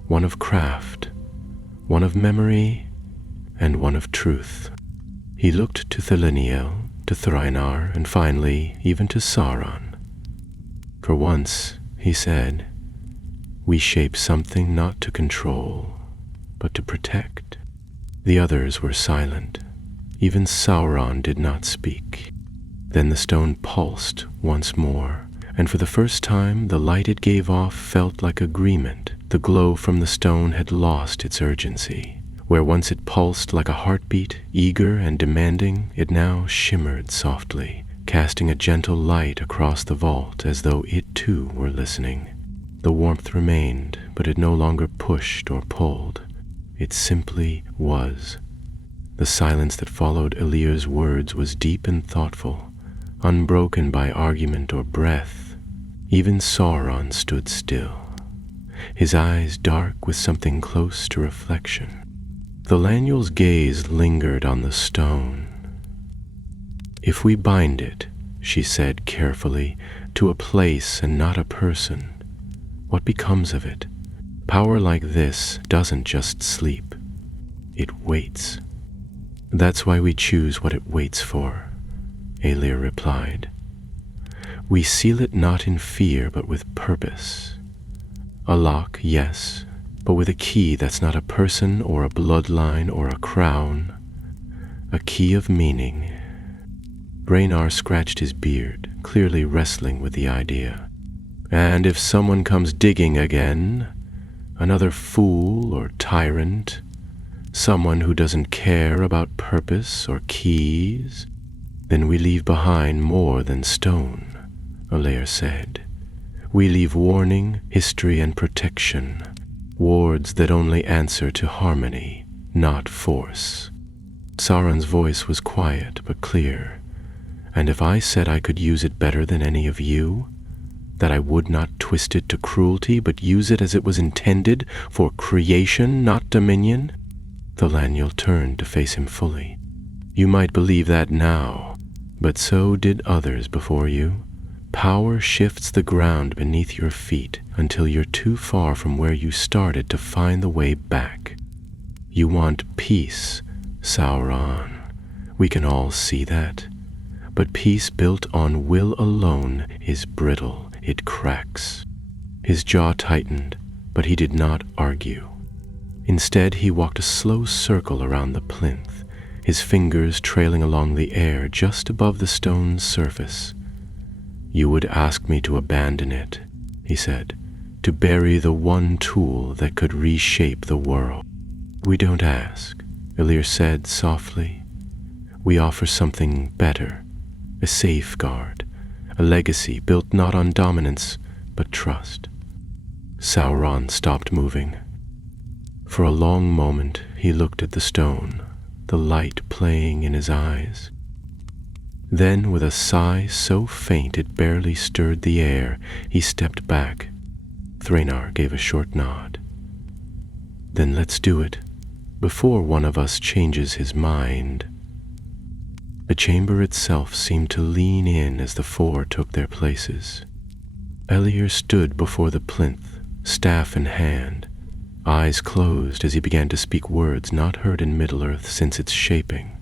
one of craft, one of memory, and one of truth. He looked to Silmarillion, to Thranar, and finally even to Sauron. For once, he said, we shape something not to control, but to protect. The others were silent. Even Sauron did not speak. Then the stone pulsed once more, and for the first time the light it gave off felt like agreement. The glow from the stone had lost its urgency. Where once it pulsed like a heartbeat, eager and demanding, it now shimmered softly, casting a gentle light across the vault as though it too were listening. The warmth remained, but it no longer pushed or pulled. It simply was. The silence that followed Elir's words was deep and thoughtful, unbroken by argument or breath. Even Sauron stood still, his eyes dark with something close to reflection. The Laniel's gaze lingered on the stone. "If we bind it," she said carefully, "to a place and not a person, what becomes of it? Power like this doesn't just sleep. It waits." "That's why we choose what it waits for," Elir replied. "We seal it not in fear, but with purpose. A lock, yes, but with a key that's not a person or a bloodline or a crown. A key of meaning." Raynar scratched his beard, clearly wrestling with the idea. "And if someone comes digging again, another fool or tyrant, someone who doesn't care about purpose or keys, then we leave behind more than stone," Elir said. "We leave warning, history, and protection, wards that only answer to harmony, not force." Sauron's voice was quiet but clear. "And if I said I could use it better than any of you, that I would not twist it to cruelty, but use it as it was intended, for creation, not dominion?" The Laniel turned to face him fully. "You might believe that now, but so did others before you. Power shifts the ground beneath your feet until you're too far from where you started to find the way back. You want peace, Sauron. We can all see that. But peace built on will alone is brittle. It cracks." His jaw tightened, but he did not argue. Instead, he walked a slow circle around the plinth, his fingers trailing along the air just above the stone's surface. "You would ask me to abandon it," he said, "to bury the one tool that could reshape the world." "We don't ask," Elir said softly. "We offer something better, a safeguard, a legacy built not on dominance, but trust." Sauron stopped moving. For a long moment he looked at the stone, the light playing in his eyes. Then, with a sigh so faint it barely stirred the air, he stepped back. Thranar gave a short nod. "Then let's do it, before one of us changes his mind." The chamber itself seemed to lean in as the four took their places. Elir stood before the plinth, staff in hand, eyes closed as he began to speak words not heard in Middle-earth since its shaping.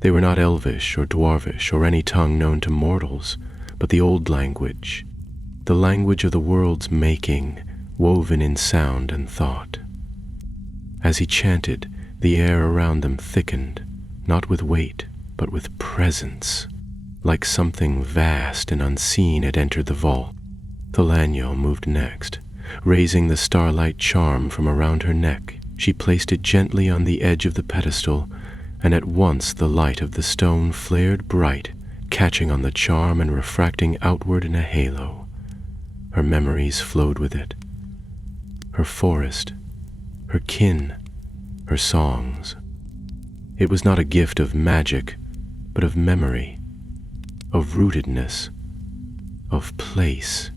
They were not Elvish or Dwarvish or any tongue known to mortals, but the old language, the language of the world's making, woven in sound and thought. As he chanted, the air around them thickened, not with weight, but with presence, like something vast and unseen had entered the vault. The Laniel moved next. Raising the starlight charm from around her neck, she placed it gently on the edge of the pedestal, and at once the light of the stone flared bright, catching on the charm and refracting outward in a halo. Her memories flowed with it. Her forest, her kin, her songs. It was not a gift of magic, but of memory, of rootedness, of place.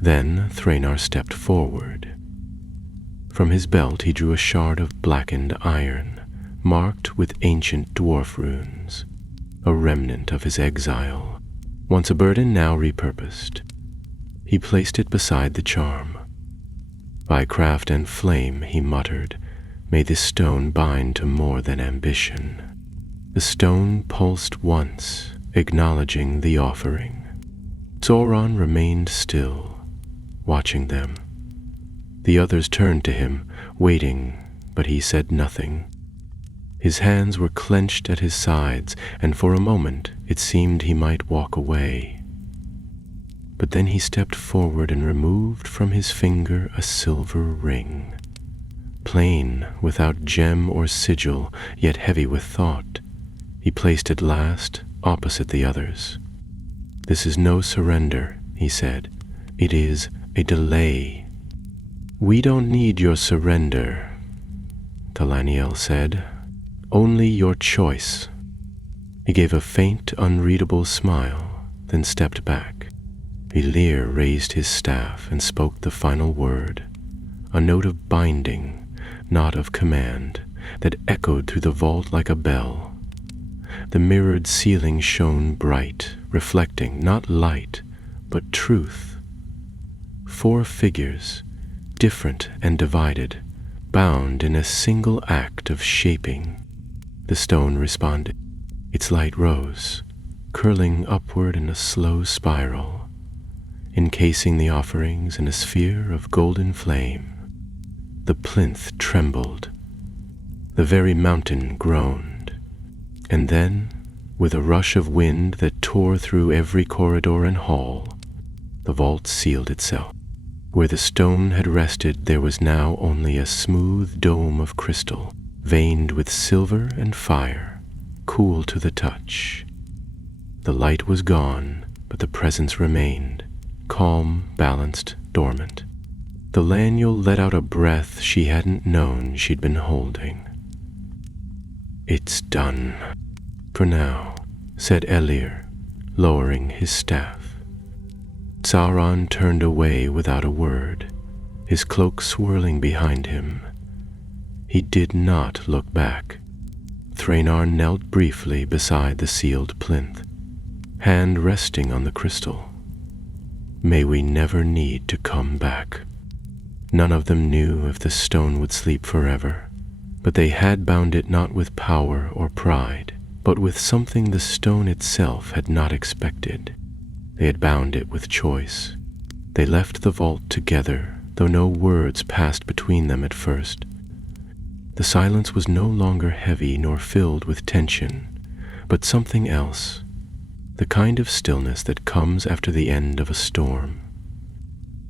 Then Thranar stepped forward. From his belt he drew a shard of blackened iron, marked with ancient dwarf runes, a remnant of his exile, once a burden now repurposed. He placed it beside the charm. "By craft and flame," he muttered, "may this stone bind to more than ambition." The stone pulsed once, acknowledging the offering. Sauron remained still, watching them. The others turned to him, waiting, but he said nothing. His hands were clenched at his sides, and for a moment it seemed he might walk away. But then he stepped forward and removed from his finger a silver ring. Plain, without gem or sigil, yet heavy with thought, he placed it last opposite the others. "This is no surrender," he said. "It is a delay." "We don't need your surrender," Talaniel said. "Only your choice." He gave a faint, unreadable smile, then stepped back. Elir raised his staff and spoke the final word, a note of binding, not of command, that echoed through the vault like a bell. The mirrored ceiling shone bright, reflecting not light, but truth. 4 figures, different and divided, bound in a single act of shaping. The stone responded. Its light rose, curling upward in a slow spiral, encasing the offerings in a sphere of golden flame. The plinth trembled. The very mountain groaned. And then, with a rush of wind that tore through every corridor and hall, the vault sealed itself. Where the stone had rested, there was now only a smooth dome of crystal, veined with silver and fire, cool to the touch. The light was gone, but the presence remained, calm, balanced, dormant. The Laniel let out a breath she hadn't known she'd been holding. "It's done, for now," said Elir, lowering his staff. Sauron turned away without a word, his cloak swirling behind him. He did not look back. Thranar knelt briefly beside the sealed plinth, hand resting on the crystal. "May we never need to come back." None of them knew if the stone would sleep forever, but they had bound it not with power or pride, but with something the stone itself had not expected. They had bound it with choice. They left the vault together, though no words passed between them at first. The silence was no longer heavy nor filled with tension, but something else, the kind of stillness that comes after the end of a storm.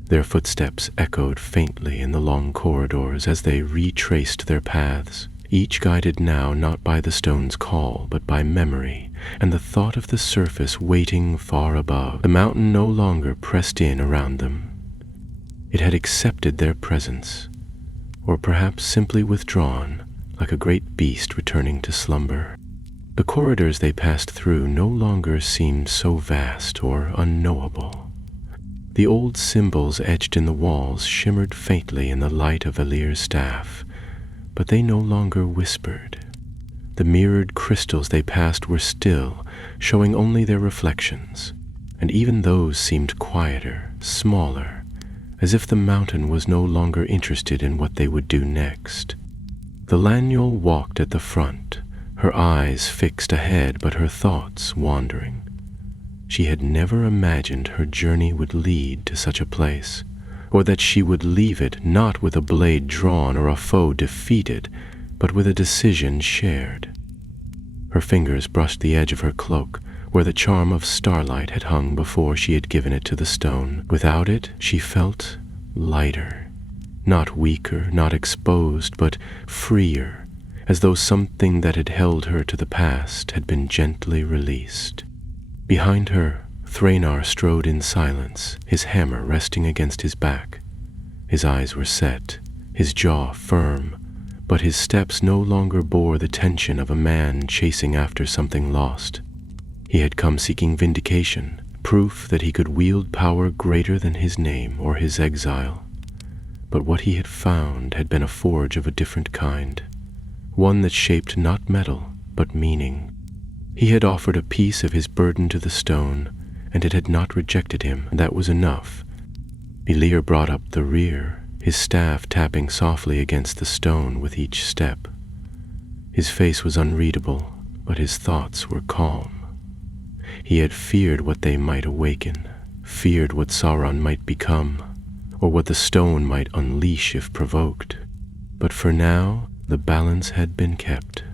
Their footsteps echoed faintly in the long corridors as they retraced their paths, each guided now not by the stone's call, but by memory and the thought of the surface waiting far above. The mountain no longer pressed in around them. It had accepted their presence, or perhaps simply withdrawn, like a great beast returning to slumber. The corridors they passed through no longer seemed so vast or unknowable. The old symbols etched in the walls shimmered faintly in the light of Elir's staff, but they no longer whispered. The mirrored crystals they passed were still, showing only their reflections, and even those seemed quieter, smaller, as if the mountain was no longer interested in what they would do next. The Laniel walked at the front, her eyes fixed ahead but her thoughts wandering. She had never imagined her journey would lead to such a place, or that she would leave it not with a blade drawn or a foe defeated, but with a decision shared. Her fingers brushed the edge of her cloak, where the charm of starlight had hung before she had given it to the stone. Without it, she felt lighter, not weaker, not exposed, but freer, as though something that had held her to the past had been gently released. Behind her, Thranar strode in silence, his hammer resting against his back. His eyes were set, his jaw firm, but his steps no longer bore the tension of a man chasing after something lost. He had come seeking vindication, proof that he could wield power greater than his name or his exile. But what he had found had been a forge of a different kind, one that shaped not metal, but meaning. He had offered a piece of his burden to the stone, and it had not rejected him, and that was enough. Elir brought up the rear, his staff tapping softly against the stone with each step. His face was unreadable, but his thoughts were calm. He had feared what they might awaken, feared what Sauron might become, or what the stone might unleash if provoked. But for now, the balance had been kept.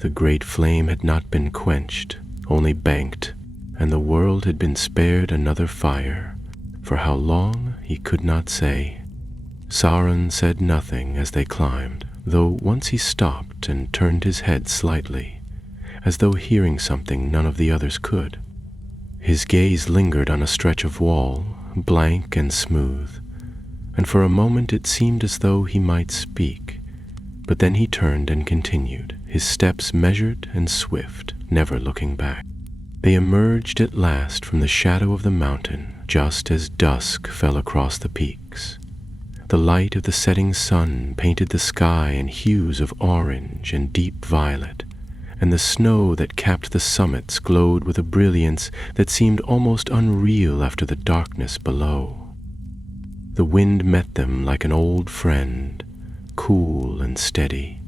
The great flame had not been quenched, only banked, and the world had been spared another fire. For how long, he could not say. Sauron said nothing as they climbed, though once he stopped and turned his head slightly, as though hearing something none of the others could. His gaze lingered on a stretch of wall, blank and smooth, and for a moment it seemed as though he might speak. But then he turned and continued, his steps measured and swift, never looking back. They emerged at last from the shadow of the mountain, just as dusk fell across the peaks. The light of the setting sun painted the sky in hues of orange and deep violet, and the snow that capped the summits glowed with a brilliance that seemed almost unreal after the darkness below. The wind met them like an old friend, cool and steady,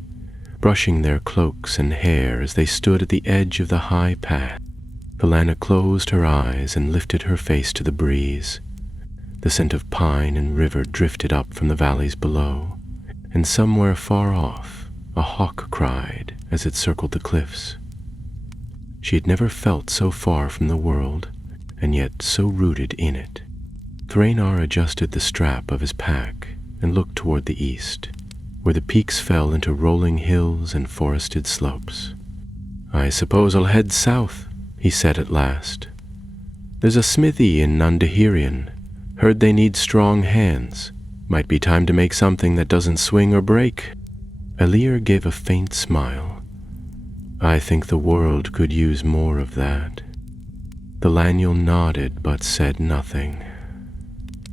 brushing their cloaks and hair as they stood at the edge of the high path. Helena closed her eyes and lifted her face to the breeze. The scent of pine and river drifted up from the valleys below, and somewhere far off a hawk cried as it circled the cliffs. She had never felt so far from the world, and yet so rooted in it. Thranar adjusted the strap of his pack and looked toward the east, where the peaks fell into rolling hills and forested slopes. "I suppose I'll head south," he said at last. "There's a smithy in Nandahirion. Heard they need strong hands. Might be time to make something that doesn't swing or break." Elir gave a faint smile. "I think the world could use more of that." The Laniel nodded but said nothing.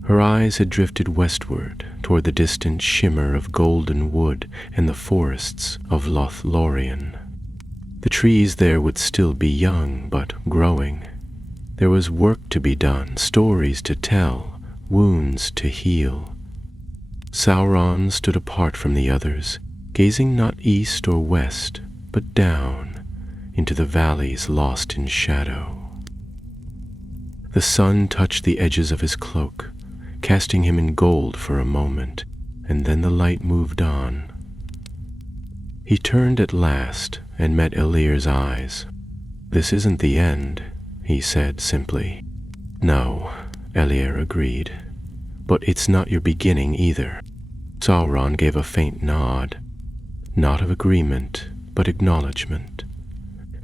Her eyes had drifted westward toward the distant shimmer of golden wood and the forests of Lothlorien. The trees there would still be young but growing. There was work to be done, stories to tell, wounds to heal. Sauron stood apart from the others, gazing not east or west, but down into the valleys lost in shadow. The sun touched the edges of his cloak, casting him in gold for a moment, and then the light moved on. He turned at last and met Elir's eyes. "This isn't the end," he said simply. "No," Elir agreed, "but it's not your beginning either." Sauron gave a faint nod, not of agreement, but acknowledgement.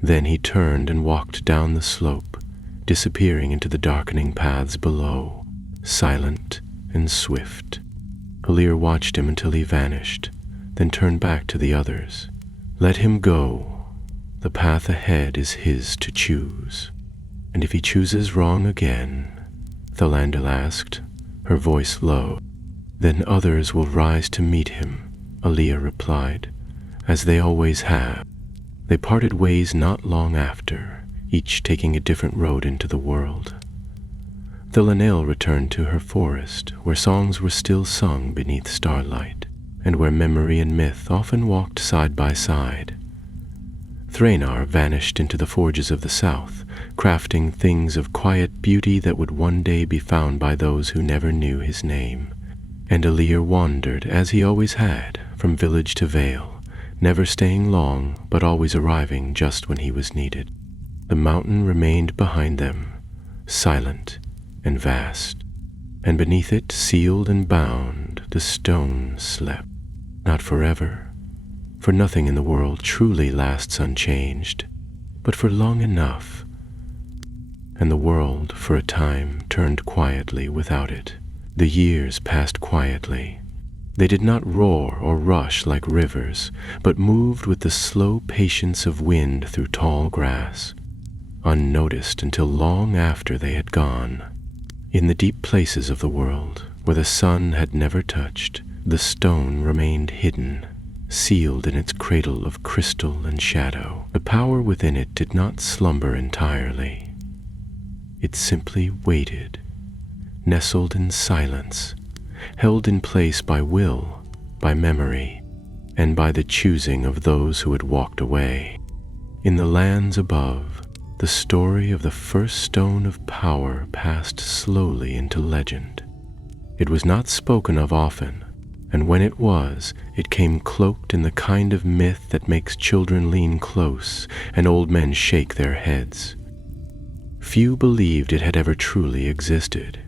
Then he turned and walked down the slope, disappearing into the darkening paths below, silent and swift. Elir watched him until he vanished, then turned back to the others. "Let him go. The path ahead is his to choose. And if he chooses wrong again," Thranduil asked, her voice low. "Then others will rise to meet him," Elir replied, "as they always have." They parted ways not long after, each taking a different road into the world. Thranduil returned to her forest, where songs were still sung beneath starlight, and where memory and myth often walked side by side. Thranar vanished into the forges of the south, crafting things of quiet beauty that would one day be found by those who never knew his name. And Elir wandered, as he always had, from village to vale, never staying long, but always arriving just when he was needed. The mountain remained behind them, silent and vast, and beneath it, sealed and bound, the stone slept. Not forever, for nothing in the world truly lasts unchanged, but for long enough, and the world for a time turned quietly without it. The years passed quietly. They did not roar or rush like rivers, but moved with the slow patience of wind through tall grass, unnoticed until long after they had gone. In the deep places of the world, where the sun had never touched, the stone remained hidden, sealed in its cradle of crystal and shadow. The power within it did not slumber entirely. It simply waited, nestled in silence, held in place by will, by memory, and by the choosing of those who had walked away. In the lands above, the story of the first stone of power passed slowly into legend. It was not spoken of often, and when it was, it came cloaked in the kind of myth that makes children lean close and old men shake their heads. Few believed it had ever truly existed.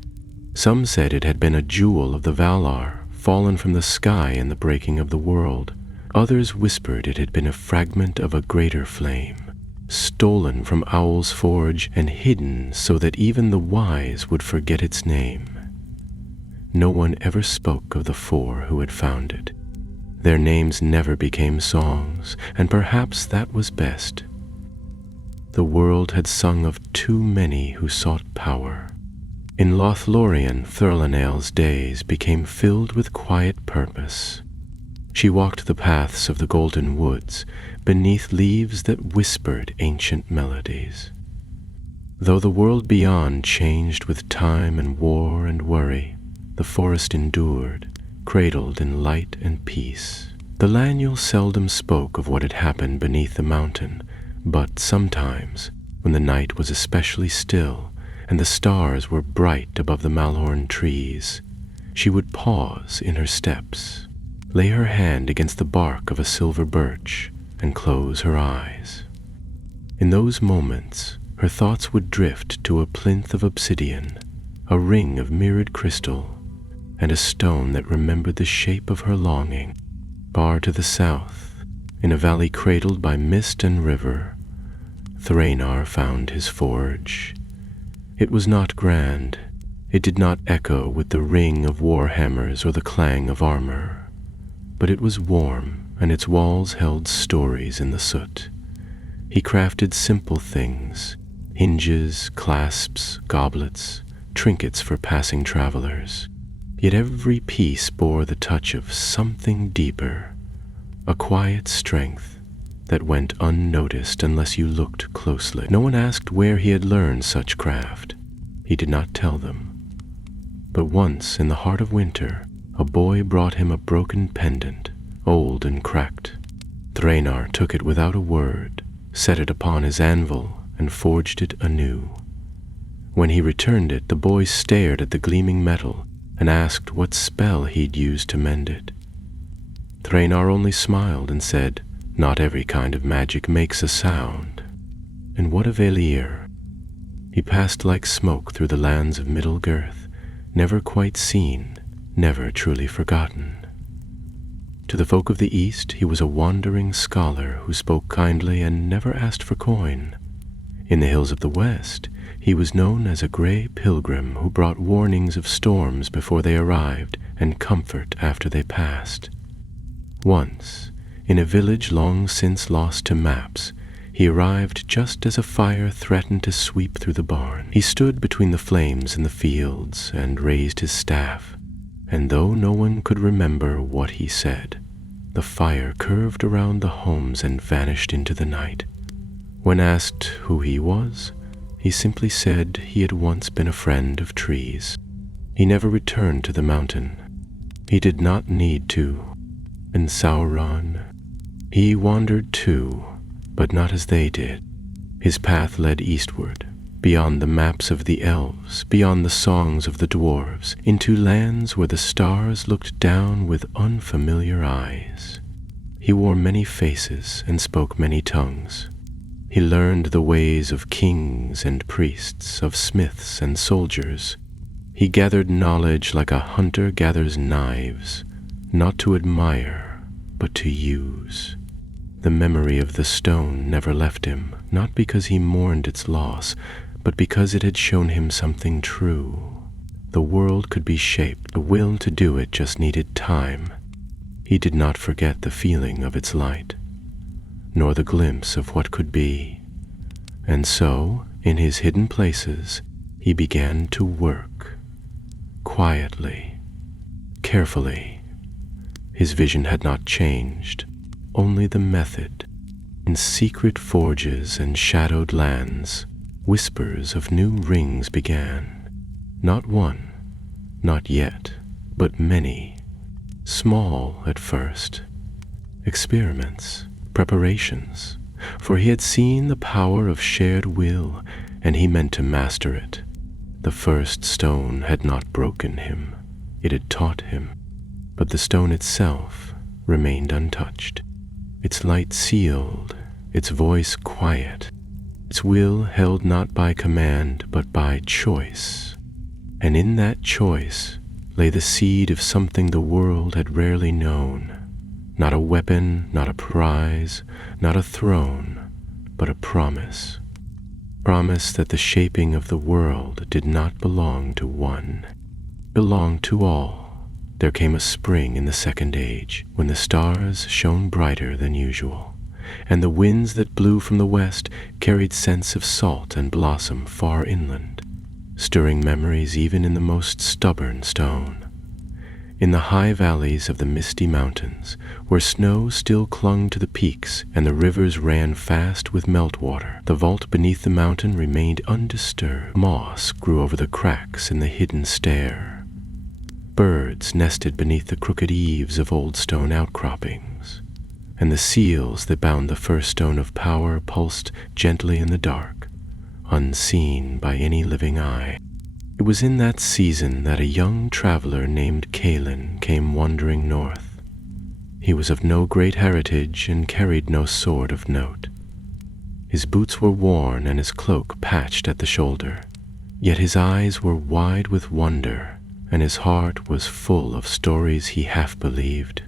Some said it had been a jewel of the Valar, fallen from the sky in the breaking of the world. Others whispered it had been a fragment of a greater flame, stolen from Owl's forge and hidden so that even the wise would forget its name. No one ever spoke of the four who had found it. Their names never became songs, and perhaps that was best. The world had sung of too many who sought power. In Lothlorien, Thurlanael's days became filled with quiet purpose. She walked the paths of the golden woods, beneath leaves that whispered ancient melodies. Though the world beyond changed with time and war and worry, the forest endured, cradled in light and peace. The Laniel seldom spoke of what had happened beneath the mountain, but sometimes, when the night was especially still and the stars were bright above the Malhorn trees, she would pause in her steps, lay her hand against the bark of a silver birch, and close her eyes. In those moments, her thoughts would drift to a plinth of obsidian, a ring of mirrored crystal, and a stone that remembered the shape of her longing. Far to the south, in a valley cradled by mist and river, Thranar found his forge. It was not grand. It did not echo with the ring of war hammers or the clang of armor. But it was warm, and its walls held stories in the soot. He crafted simple things, hinges, clasps, goblets, trinkets for passing travelers. Yet every piece bore the touch of something deeper, a quiet strength that went unnoticed unless you looked closely. No one asked where he had learned such craft. He did not tell them. But once, in the heart of winter, a boy brought him a broken pendant, old and cracked. Thranar took it without a word, set it upon his anvil, and forged it anew. When he returned it, the boy stared at the gleaming metal and asked what spell he'd used to mend it. Thranar only smiled and said, "Not every kind of magic makes a sound." And what of Aelir? He passed like smoke through the lands of Middle-Girth, never quite seen, never truly forgotten. To the folk of the East, he was a wandering scholar who spoke kindly and never asked for coin. In the hills of the West, he was known as a gray pilgrim who brought warnings of storms before they arrived and comfort after they passed. Once, in a village long since lost to maps, he arrived just as a fire threatened to sweep through the barn. He stood between the flames in the fields and raised his staff, and though no one could remember what he said, the fire curved around the homes and vanished into the night. When asked who he was, he simply said he had once been a friend of trees. He never returned to the mountain. He did not need to. And Sauron, he wandered too, but not as they did. His path led eastward, beyond the maps of the elves, beyond the songs of the dwarves, into lands where the stars looked down with unfamiliar eyes. He wore many faces and spoke many tongues. He learned the ways of kings and priests, of smiths and soldiers. He gathered knowledge like a hunter gathers knives, not to admire, but to use. The memory of the stone never left him, not because he mourned its loss, but because it had shown him something true. The world could be shaped. The will to do it just needed time. He did not forget the feeling of its light, nor the glimpse of what could be. And so, in his hidden places, he began to work, quietly, carefully. His vision had not changed, only the method. In secret forges and shadowed lands, whispers of new rings began. Not one, not yet, but many. Small at first. Experiments, preparations. For he had seen the power of shared will, and he meant to master it. The first stone had not broken him. It had taught him. But the stone itself remained untouched. Its light sealed, its voice quiet, its will held not by command but by choice. And in that choice lay the seed of something the world had rarely known. Not a weapon, not a prize, not a throne, but a promise. Promise that the shaping of the world did not belong to one, belonged to all. There came a spring in the Second Age, when the stars shone brighter than usual, and the winds that blew from the west carried scents of salt and blossom far inland, stirring memories even in the most stubborn stone. In the high valleys of the misty mountains, where snow still clung to the peaks and the rivers ran fast with meltwater, the vault beneath the mountain remained undisturbed. Moss grew over the cracks in the hidden stair. Birds nested beneath the crooked eaves of old stone outcroppings, and the seals that bound the first stone of power pulsed gently in the dark, unseen by any living eye. It was in that season that a young traveler named Calin came wandering north. He was of no great heritage and carried no sword of note. His boots were worn and his cloak patched at the shoulder, yet his eyes were wide with wonder, and his heart was full of stories he half believed.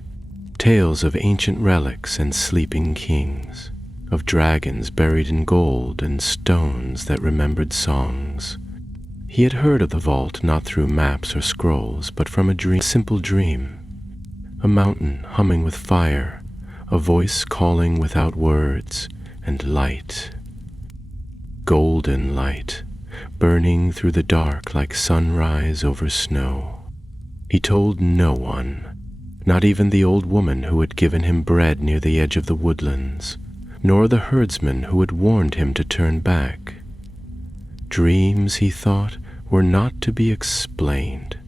Tales of ancient relics and sleeping kings, of dragons buried in gold and stones that remembered songs. He had heard of the vault not through maps or scrolls, but from a simple dream. A mountain humming with fire, a voice calling without words, and light. Golden light, burning through the dark like sunrise over snow. He told no one, not even the old woman who had given him bread near the edge of the woodlands, nor the herdsman who had warned him to turn back. Dreams, he thought, were not to be explained.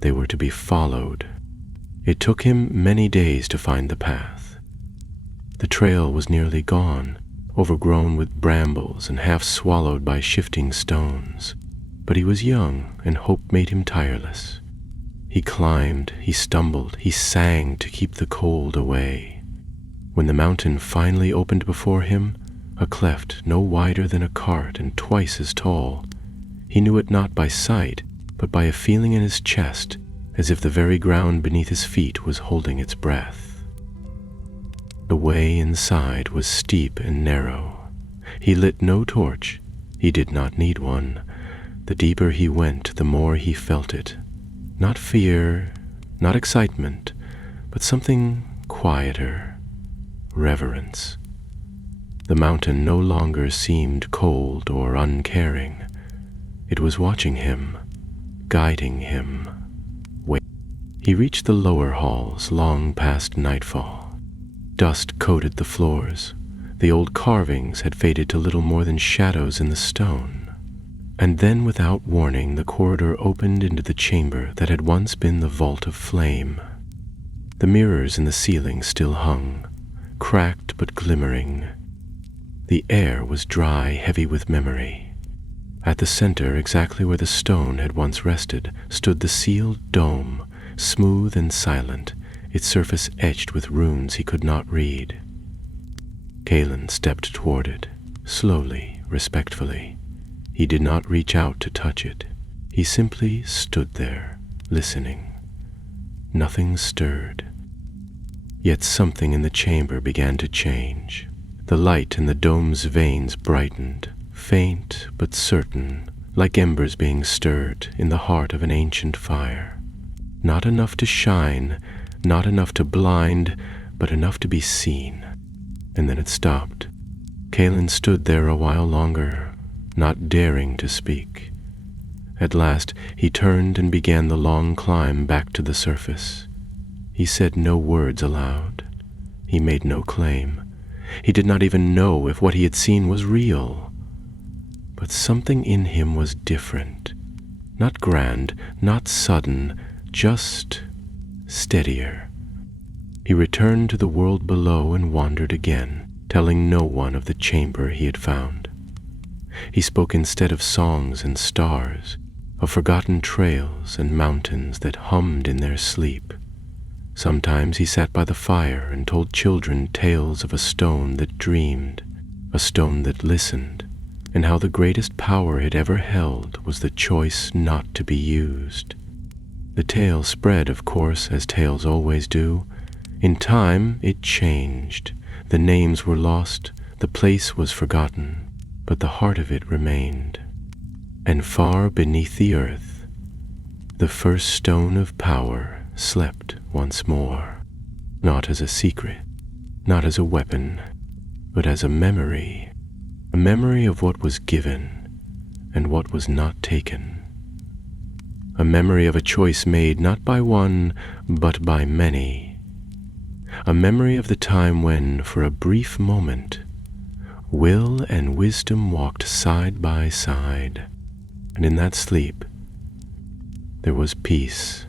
They were to be followed. It took him many days to find the path. The trail was nearly gone, overgrown with brambles and half swallowed by shifting stones. But he was young, and hope made him tireless. He climbed, he stumbled, he sang to keep the cold away. When the mountain finally opened before him, a cleft no wider than a cart and twice as tall, he knew it not by sight, but by a feeling in his chest, as if the very ground beneath his feet was holding its breath. The way inside was steep and narrow. He lit no torch. He did not need one. The deeper he went, the more he felt it. Not fear, not excitement, but something quieter, reverence. The mountain no longer seemed cold or uncaring. It was watching him, guiding him. He reached the lower halls long past nightfall. Dust coated the floors. The old carvings had faded to little more than shadows in the stone. And then, without warning, the corridor opened into the chamber that had once been the vault of flame. The mirrors in the ceiling still hung, cracked but glimmering. The air was dry, heavy with memory. At the center, exactly where the stone had once rested, stood the sealed dome, smooth and silent, its surface etched with runes he could not read. Calin stepped toward it, slowly, respectfully. He did not reach out to touch it. He simply stood there, listening. Nothing stirred. Yet something in the chamber began to change. The light in the dome's veins brightened, faint but certain, like embers being stirred in the heart of an ancient fire. Not enough to shine, not enough to blind, but enough to be seen. And then it stopped. Calin stood there a while longer, not daring to speak. At last he turned and began the long climb back to the surface. He said no words aloud. He made no claim. He did not even know if what he had seen was real. But something in him was different. Not grand, not sudden, just steadier. He returned to the world below and wandered again, telling no one of the chamber he had found. He spoke instead of songs and stars, of forgotten trails and mountains that hummed in their sleep. Sometimes he sat by the fire and told children tales of a stone that dreamed, a stone that listened, and how the greatest power it ever held was the choice not to be used. The tale spread, of course, as tales always do. In time, it changed. The names were lost, the place was forgotten, but the heart of it remained. And far beneath the earth, the first stone of power slept once more, not as a secret, not as a weapon, but as a memory of what was given and what was not taken. A memory of a choice made not by one, but by many. A memory of the time when, for a brief moment, will and wisdom walked side by side, and in that sleep there was peace